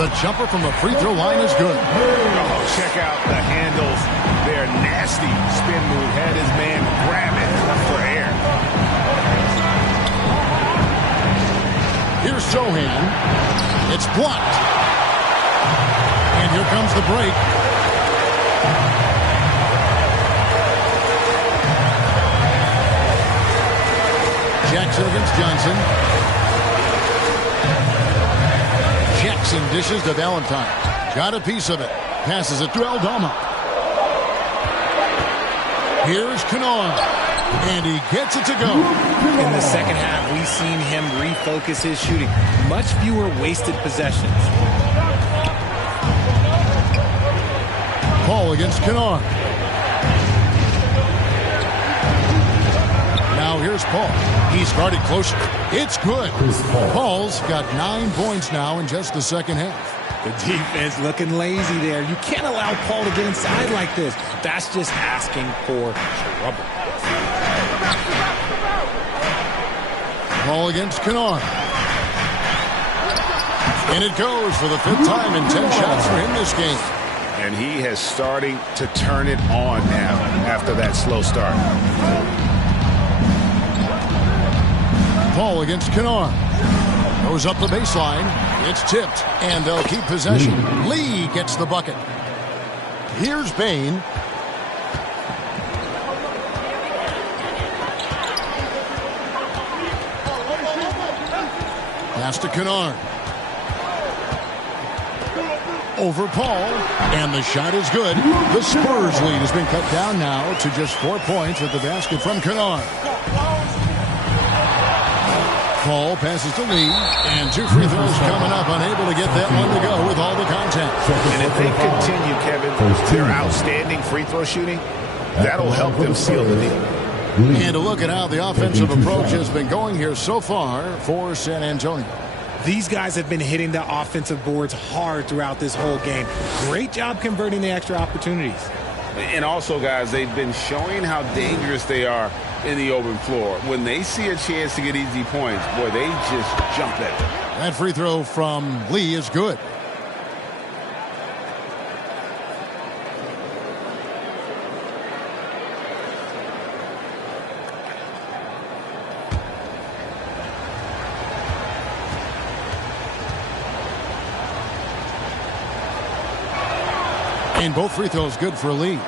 The jumper from the free throw line is good. Oh, check out the handles. Their nasty spin move had his man grab it for air. Here's Sohan. It's blocked. And here comes the break. Jackson against Johnson. Jackson dishes to Valentine. Got a piece of it. Passes it to Aldama. Here's Kennard. And he gets it to go. In the second half, we've seen him refocus his shooting. Much fewer wasted possessions. Paul against Kennard. Now Now here's Paul. He's guarded closer. It's good. Paul's got 9 points now in just the second half. The defense looking lazy there. You can't allow Paul to get inside like this. That's just asking for trouble. Paul against Kennard. And it goes for the 5th time in 10 shots for him this game. And he has starting to turn it on now after that slow start. Paul against Kennard. Goes up the baseline. It's tipped, and they'll keep possession. Lee gets the bucket. Here's Bain. Pass to Kennard. Over Paul, and the shot is good. The Spurs lead has been cut down now to just 4 points with the basket from Kennard. Paul passes to Lee, and 2 free throws coming up, unable to get that one to go with all the contact. And if they continue, Kevin, their outstanding free throw shooting, that'll help them seal the deal. And to look at how the offensive approach has been going here so far for San Antonio. These guys have been hitting the offensive boards hard throughout this whole game. Great job converting the extra opportunities. And also, guys, they've been showing how dangerous they are in the open floor. When they see a chance to get easy points, boy, they just jump at them. That free throw from Lee is good. And both free throws good for Lee.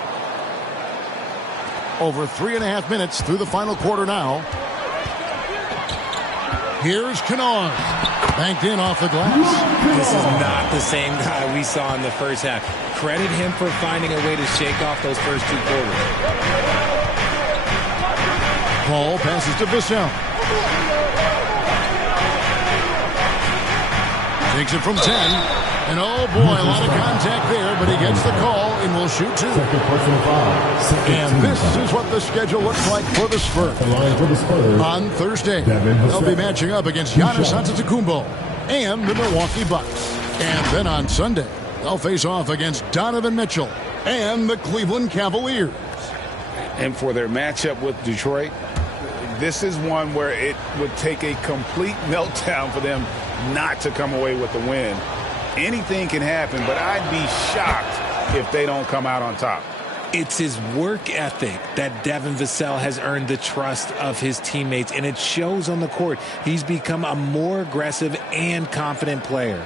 Over 3.5 minutes through the final quarter now. Here's Kennard. Banked in off the glass. This is not the same guy we saw in the first half. Credit him for finding a way to shake off those first 2 quarters. Paul passes to Vassell. Takes it from 10. And oh boy, a lot of contact there, but he gets the call and will shoot 2. And this is what the schedule looks like for the Spurs. On Thursday, they'll be matching up against Giannis Antetokounmpo and the Milwaukee Bucks. And then on Sunday, they'll face off against Donovan Mitchell and the Cleveland Cavaliers. And for their matchup with Detroit, this is one where it would take a complete meltdown for them not to come away with the win. Anything can happen, but I'd be shocked if they don't come out on top. It's his work ethic that Devin Vassell has earned the trust of his teammates, and it shows on the court. He's become a more aggressive and confident player.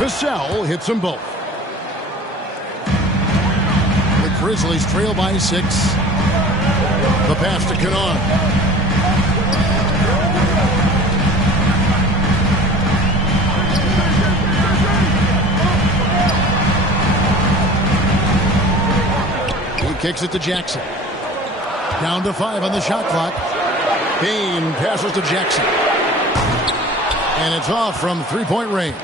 Vassell hits them both. Grizzlies trail by 6. The pass to Kennard. He kicks it to Jackson. Down to 5 on the shot clock. Bain passes to Jackson. And it's off from 3-point range.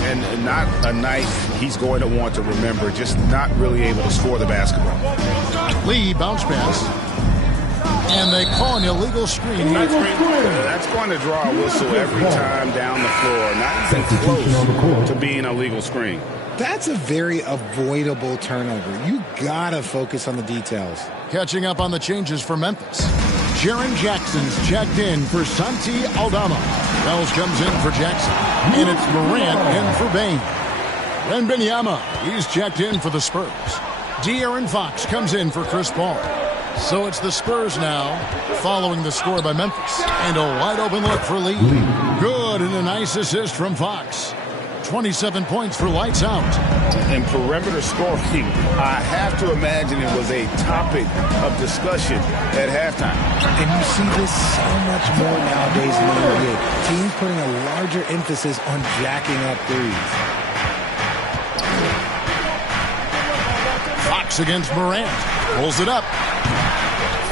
And not a night he's going to want to remember, just not really able to score the basketball. Lee bounce pass. And they call an illegal screen. That's going to draw a whistle every time down the floor. Not even close to being a legal screen. That's a very avoidable turnover. You got to focus on the details. Catching up on the changes for Memphis. Jaren Jackson's checked in for Santi Aldama. Wells comes in for Jackson. And it's Morant in for Bain. Wembanyama, he's checked in for the Spurs. De'Aaron Fox comes in for Chris Paul. So it's the Spurs now, following the score by Memphis. And a wide open look for Lee. Good, and a nice assist from Fox. 27 points for lights out. And perimeter scoring, I have to imagine it was a topic of discussion at halftime. And you see this so much more nowadays in the NBA. Teams putting a larger emphasis on jacking up threes. Fox against Morant. Pulls it up.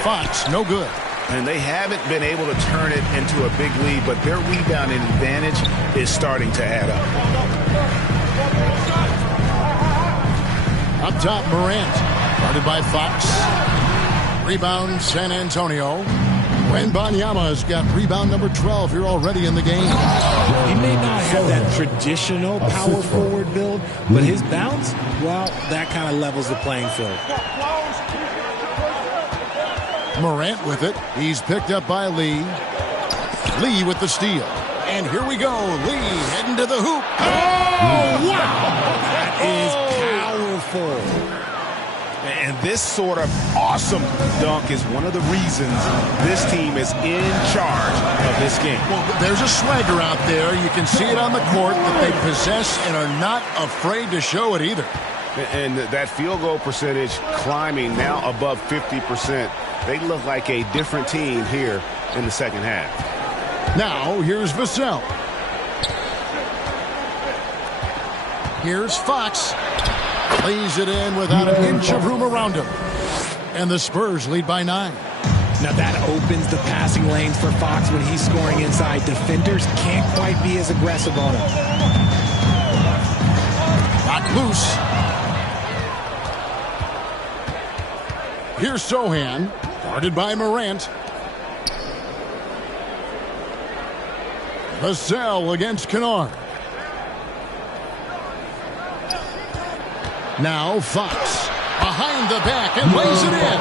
Fox, no good. And they haven't been able to turn it into a big lead, but their rebounding advantage is starting to add up. Up top, Morant. Guarded by Fox. Rebound, San Antonio. Wembanyama's got rebound number 12 here already in the game. He may not have that traditional power forward build, but his bounce, well, that kind of levels the playing field. Morant with it. He's picked up by Lee. Lee with the steal. And here we go. Lee heading to the hoop. Oh, wow! That is powerful. And this sort of awesome dunk is one of the reasons this team is in charge of this game. Well, there's a swagger out there. You can see it on the court that they possess and are not afraid to show it either. And that field goal percentage climbing now above 50%. They look like a different team here in the second half. Now, here's Vassell. Here's Fox. Lays it in without an inch of room around him. And the Spurs lead by 9. Now that opens the passing lanes for Fox when he's scoring inside. Defenders can't quite be as aggressive on him. Lock loose. Here's Sohan. Guarded by Morant. Vassell against Kennard. Now Fox behind the back and lays it in.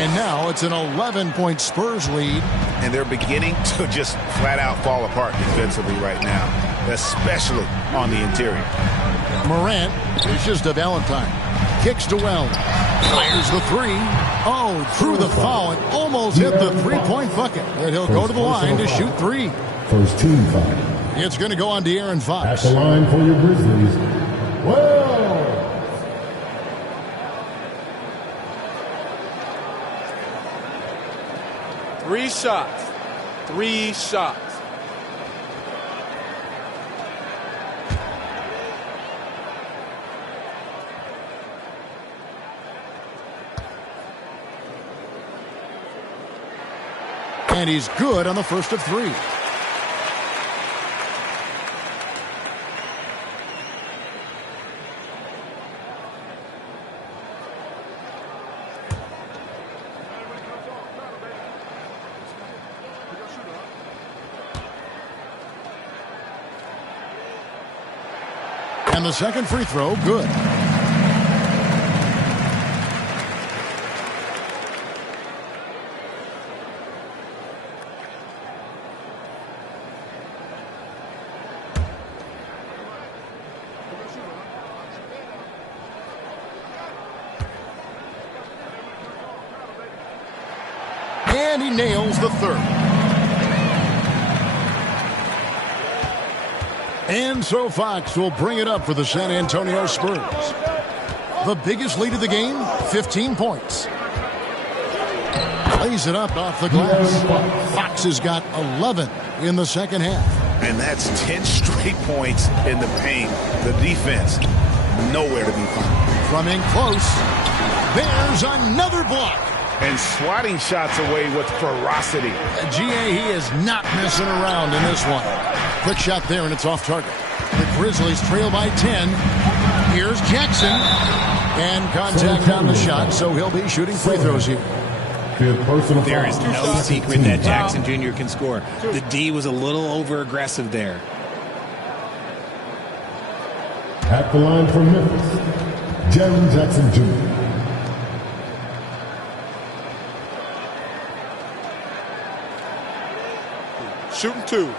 And now it's an 11-point Spurs lead. And they're beginning to just flat out fall apart defensively right now, especially on the interior. Morant dishes to Valentine. Kicks to Wells. Fires the three. Oh, threw the foul and almost hit the three-point bucket. And he'll go to the line to shoot 3. First team foul. It's going to go on De'Aaron Fox. At the line for your Grizzlies. Well. 3 shots. 3 shots. And he's good on the first of 3. And the second free throw, good. And he nails the third. And so Fox will bring it up for the San Antonio Spurs. The biggest lead of the game, 15 points. Lays it up off the glass. Fox has got 11 in the second half. And that's 10 straight points in the paint. The defense, nowhere to be found. From in close, there's another block. And swatting shots away with ferocity. GA, he is not messing around in this one. Quick shot there, and it's off target. The Grizzlies trail by 10. Here's Jackson. And contact on the shot, so he'll be shooting free throws here. There is no secret that Jackson Jr. can score. The D was a little over-aggressive there. At the line for Memphis, Jaren Jackson Jr. Shooting 2.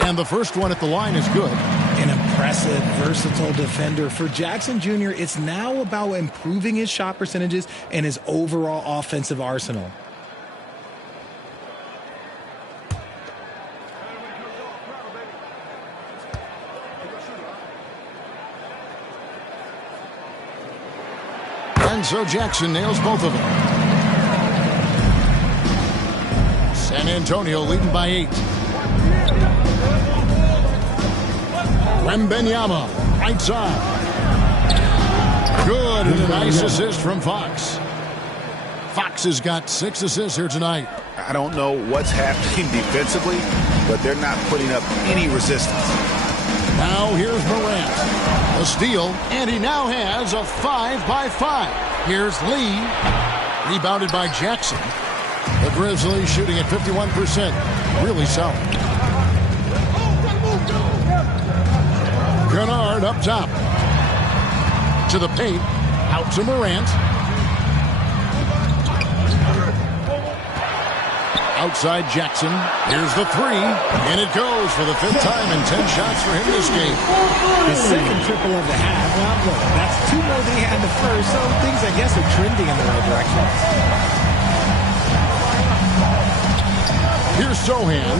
And the first one at the line is good. An impressive, versatile defender. For Jackson Jr., it's now about improving his shot percentages and his overall offensive arsenal. And so Jackson nails both of them. San Antonio leading by 8. Wembanyama, right side. Good, and a nice assist from Fox. Fox has got 6 assists here tonight. I don't know what's happening defensively, but they're not putting up any resistance. Now here's Morant. A steal, and he now has a 5-by-5. Here's Lee. Rebounded by Jackson. The Grizzlies shooting at 51%. Really solid. Kennard up top. To the paint. Out to Morant. Outside Jackson. Here's the 3. And it goes for the 5th time and 10 shots for him this game. His second triple of the half. Well, look, that's 2 more than he had in the first. So things, I guess, are trending in the right direction. Here's Sohan.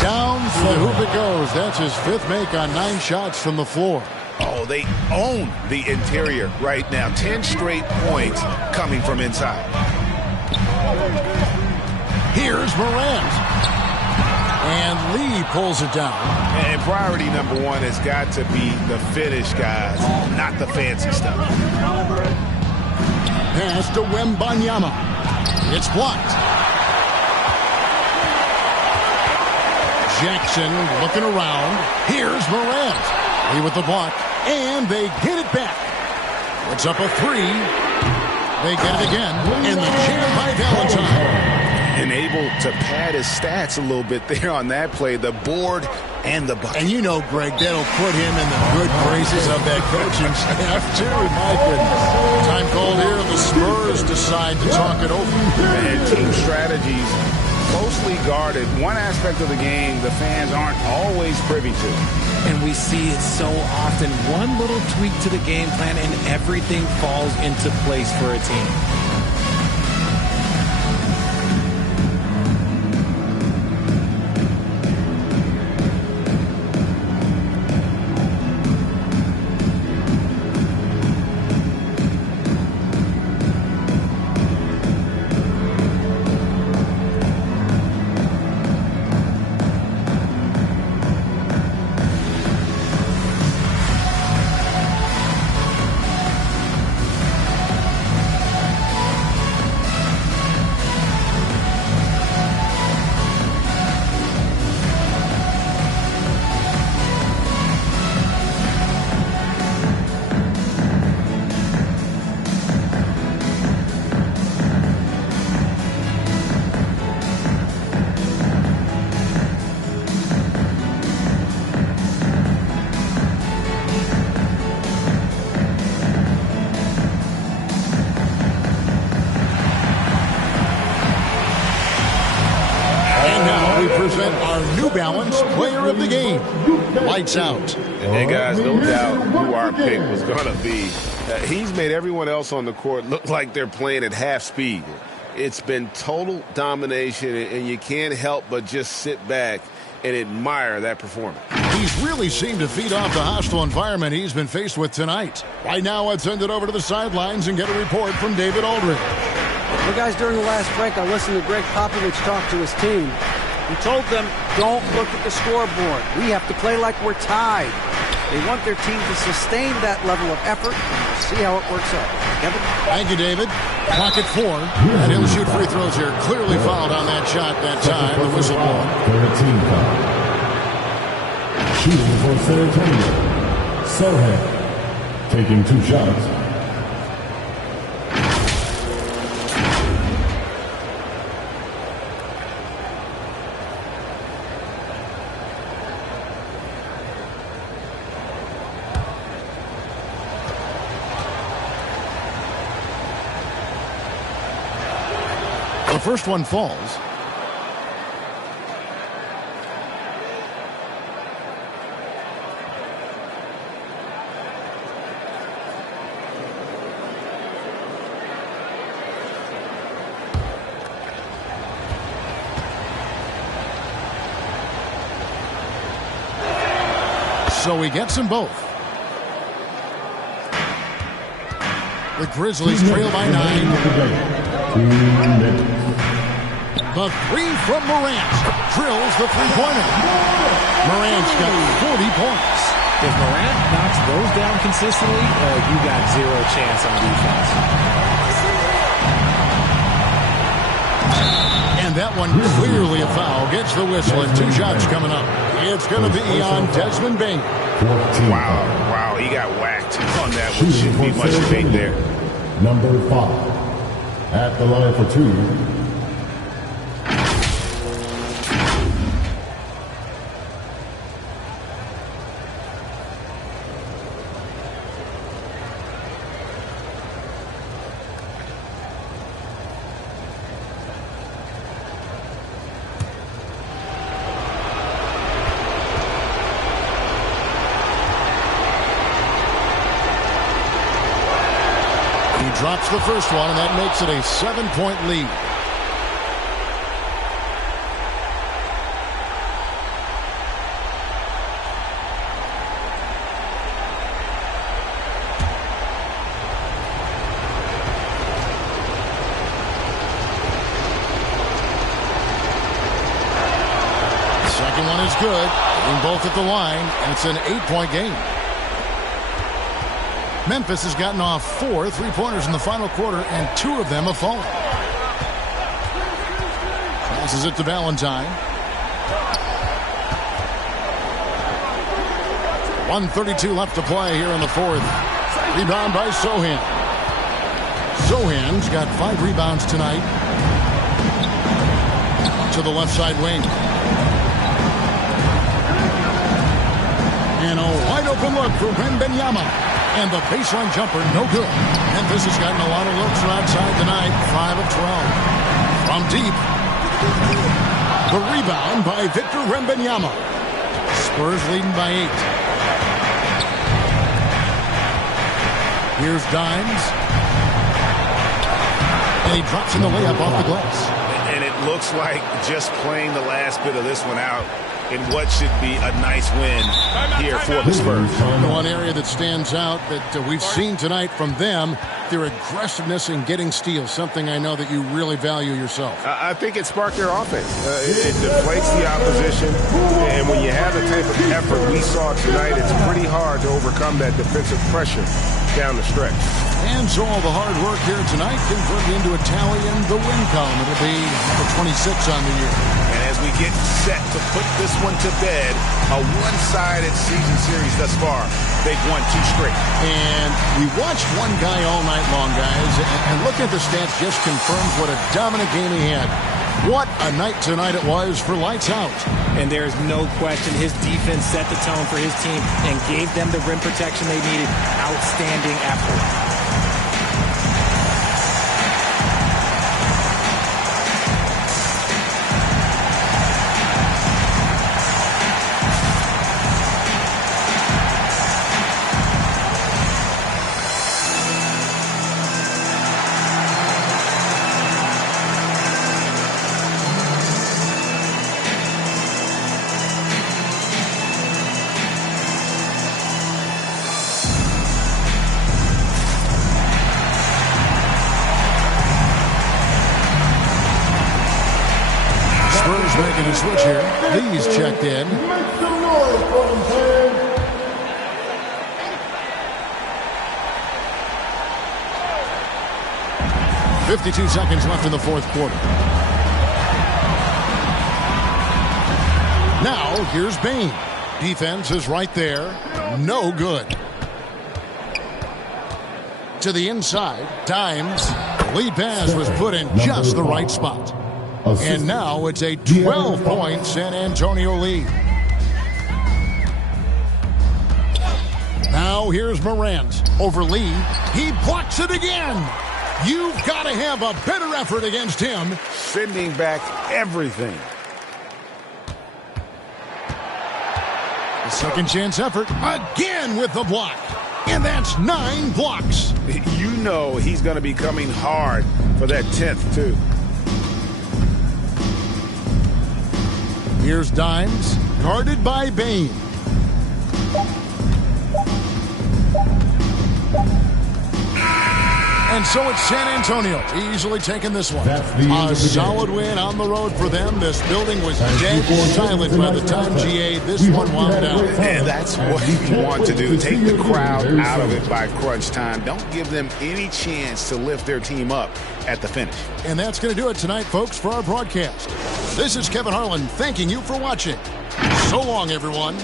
Down to the hoop it goes. That's his 5th make on 9 shots from the floor. Oh, they own the interior right now. 10 straight points coming from inside. Here's Morant. And Lee pulls it down. And priority number 1 has got to be the finish, guys, not the fancy stuff. Pass to Wembanyama. It's blocked. Jackson looking around. Here's Morant. Lee with the block. And they get it back. It's up a 3. They get it again. And the jam by Valentine. And able to pad his stats a little bit there on that play. The board and the bucket. And you know, Greg, that'll put him in the good graces of that coaching staff, too. My goodness. Time called here. The Spurs decide to talk it over. And team strategies closely guarded. One aspect of the game the fans aren't always privy to. And we see it so often. One little tweak to the game plan and everything falls into place for a team. Balance player of the game. Lights out. And guys, no doubt who our pick was going to be. He's made everyone else on the court look like they're playing at half speed. It's been total domination, and you can't help but just sit back and admire that performance. He's really seemed to feed off the hostile environment he's been faced with tonight. Right now, I'd send it over to the sidelines and get a report from David Aldridge. Well, guys, during the last break, I listened to Greg Popovich talk to his team. He told them, don't look at the scoreboard. We have to play like we're tied. They want their team to sustain that level of effort, and we'll see how it works out. Kevin? Thank you, David. Clock at 4. And he'll shoot free throws here. Clearly fouled on that shot that time. The whistle blown. 13 foul. Shooting for San Antonio. Sohan taking 2 shots. The first one falls. So he gets them both. The Grizzlies trail by 9. The three from Morant. Drills the three-pointer. Morant's got 40 points. If Morant knocks those down consistently, you got zero chance on defense. And that one clearly a foul. Gets the whistle and 2 shots coming up. It's going to be on Desmond Bane. Wow, he got whacked on that one. Shouldn't be much debate there. Number 5. At the line for 2. Drops the first one, and that makes it a 7-point lead. The second one is good. Getting both at the line, and it's an 8-point game. Memphis has gotten off 4 3-pointers in the final quarter, and 2 of them have fallen. Passes it to Valentine. 1:32 left to play here in the fourth. Rebound by Sochan. Sochan's got 5 rebounds tonight. To the left side wing. And a wide open look for Wembanyama. And the baseline jumper, no good. Memphis has gotten a lot of looks from outside tonight, 5 of 12. From deep, the rebound by Victor Wembanyama. Spurs leading by 8. Here's Dimes. And he drops in the layup off the glass. And it looks like just playing the last bit of this one out in what should be a nice win here for the Spurs. The one area that stands out that we've seen tonight from them, their aggressiveness in getting steals, something I know that you really value yourself. I think it sparked their offense. It deflates the opposition, and when you have the type of effort we saw tonight, it's pretty hard to overcome that defensive pressure down the stretch. And so all the hard work here tonight converted into a tally in the win column. It'll be number 26 on the year. And as we get set to put this one to bed, a one-sided season series thus far. They've won 2 straight. And we watched one guy all night long, guys, and looking at the stats just confirms what a dominant game he had. What a night tonight it was for Lights Out. And there's no question his defense set the tone for his team and gave them the rim protection they needed. Outstanding effort. Making a switch here. Lee's checked in. Make some noise for them, fans. .52 seconds left in the fourth quarter. Now, here's Bane. Defense is right there. No good. To the inside. Dimes. Lead pass was put in just the right spot. And now it's a 12-point San Antonio lead. Now here's Morant over Lee. He blocks it again. You've got to have a better effort against him. Sending back everything. The second chance effort again with the block. And that's 9 blocks. You know he's going to be coming hard for that 10th, too. Here's Dimes, guarded by Bane. And so it's San Antonio easily taking this one. A solid win on the road for them. This building was dead silent by the time GA this one wound down. And that's what you want to do. Take the crowd out of it by crunch time. Don't give them any chance to lift their team up at the finish. And that's going to do it tonight, folks, for our broadcast. This is Kevin Harlan thanking you for watching. So long, everyone.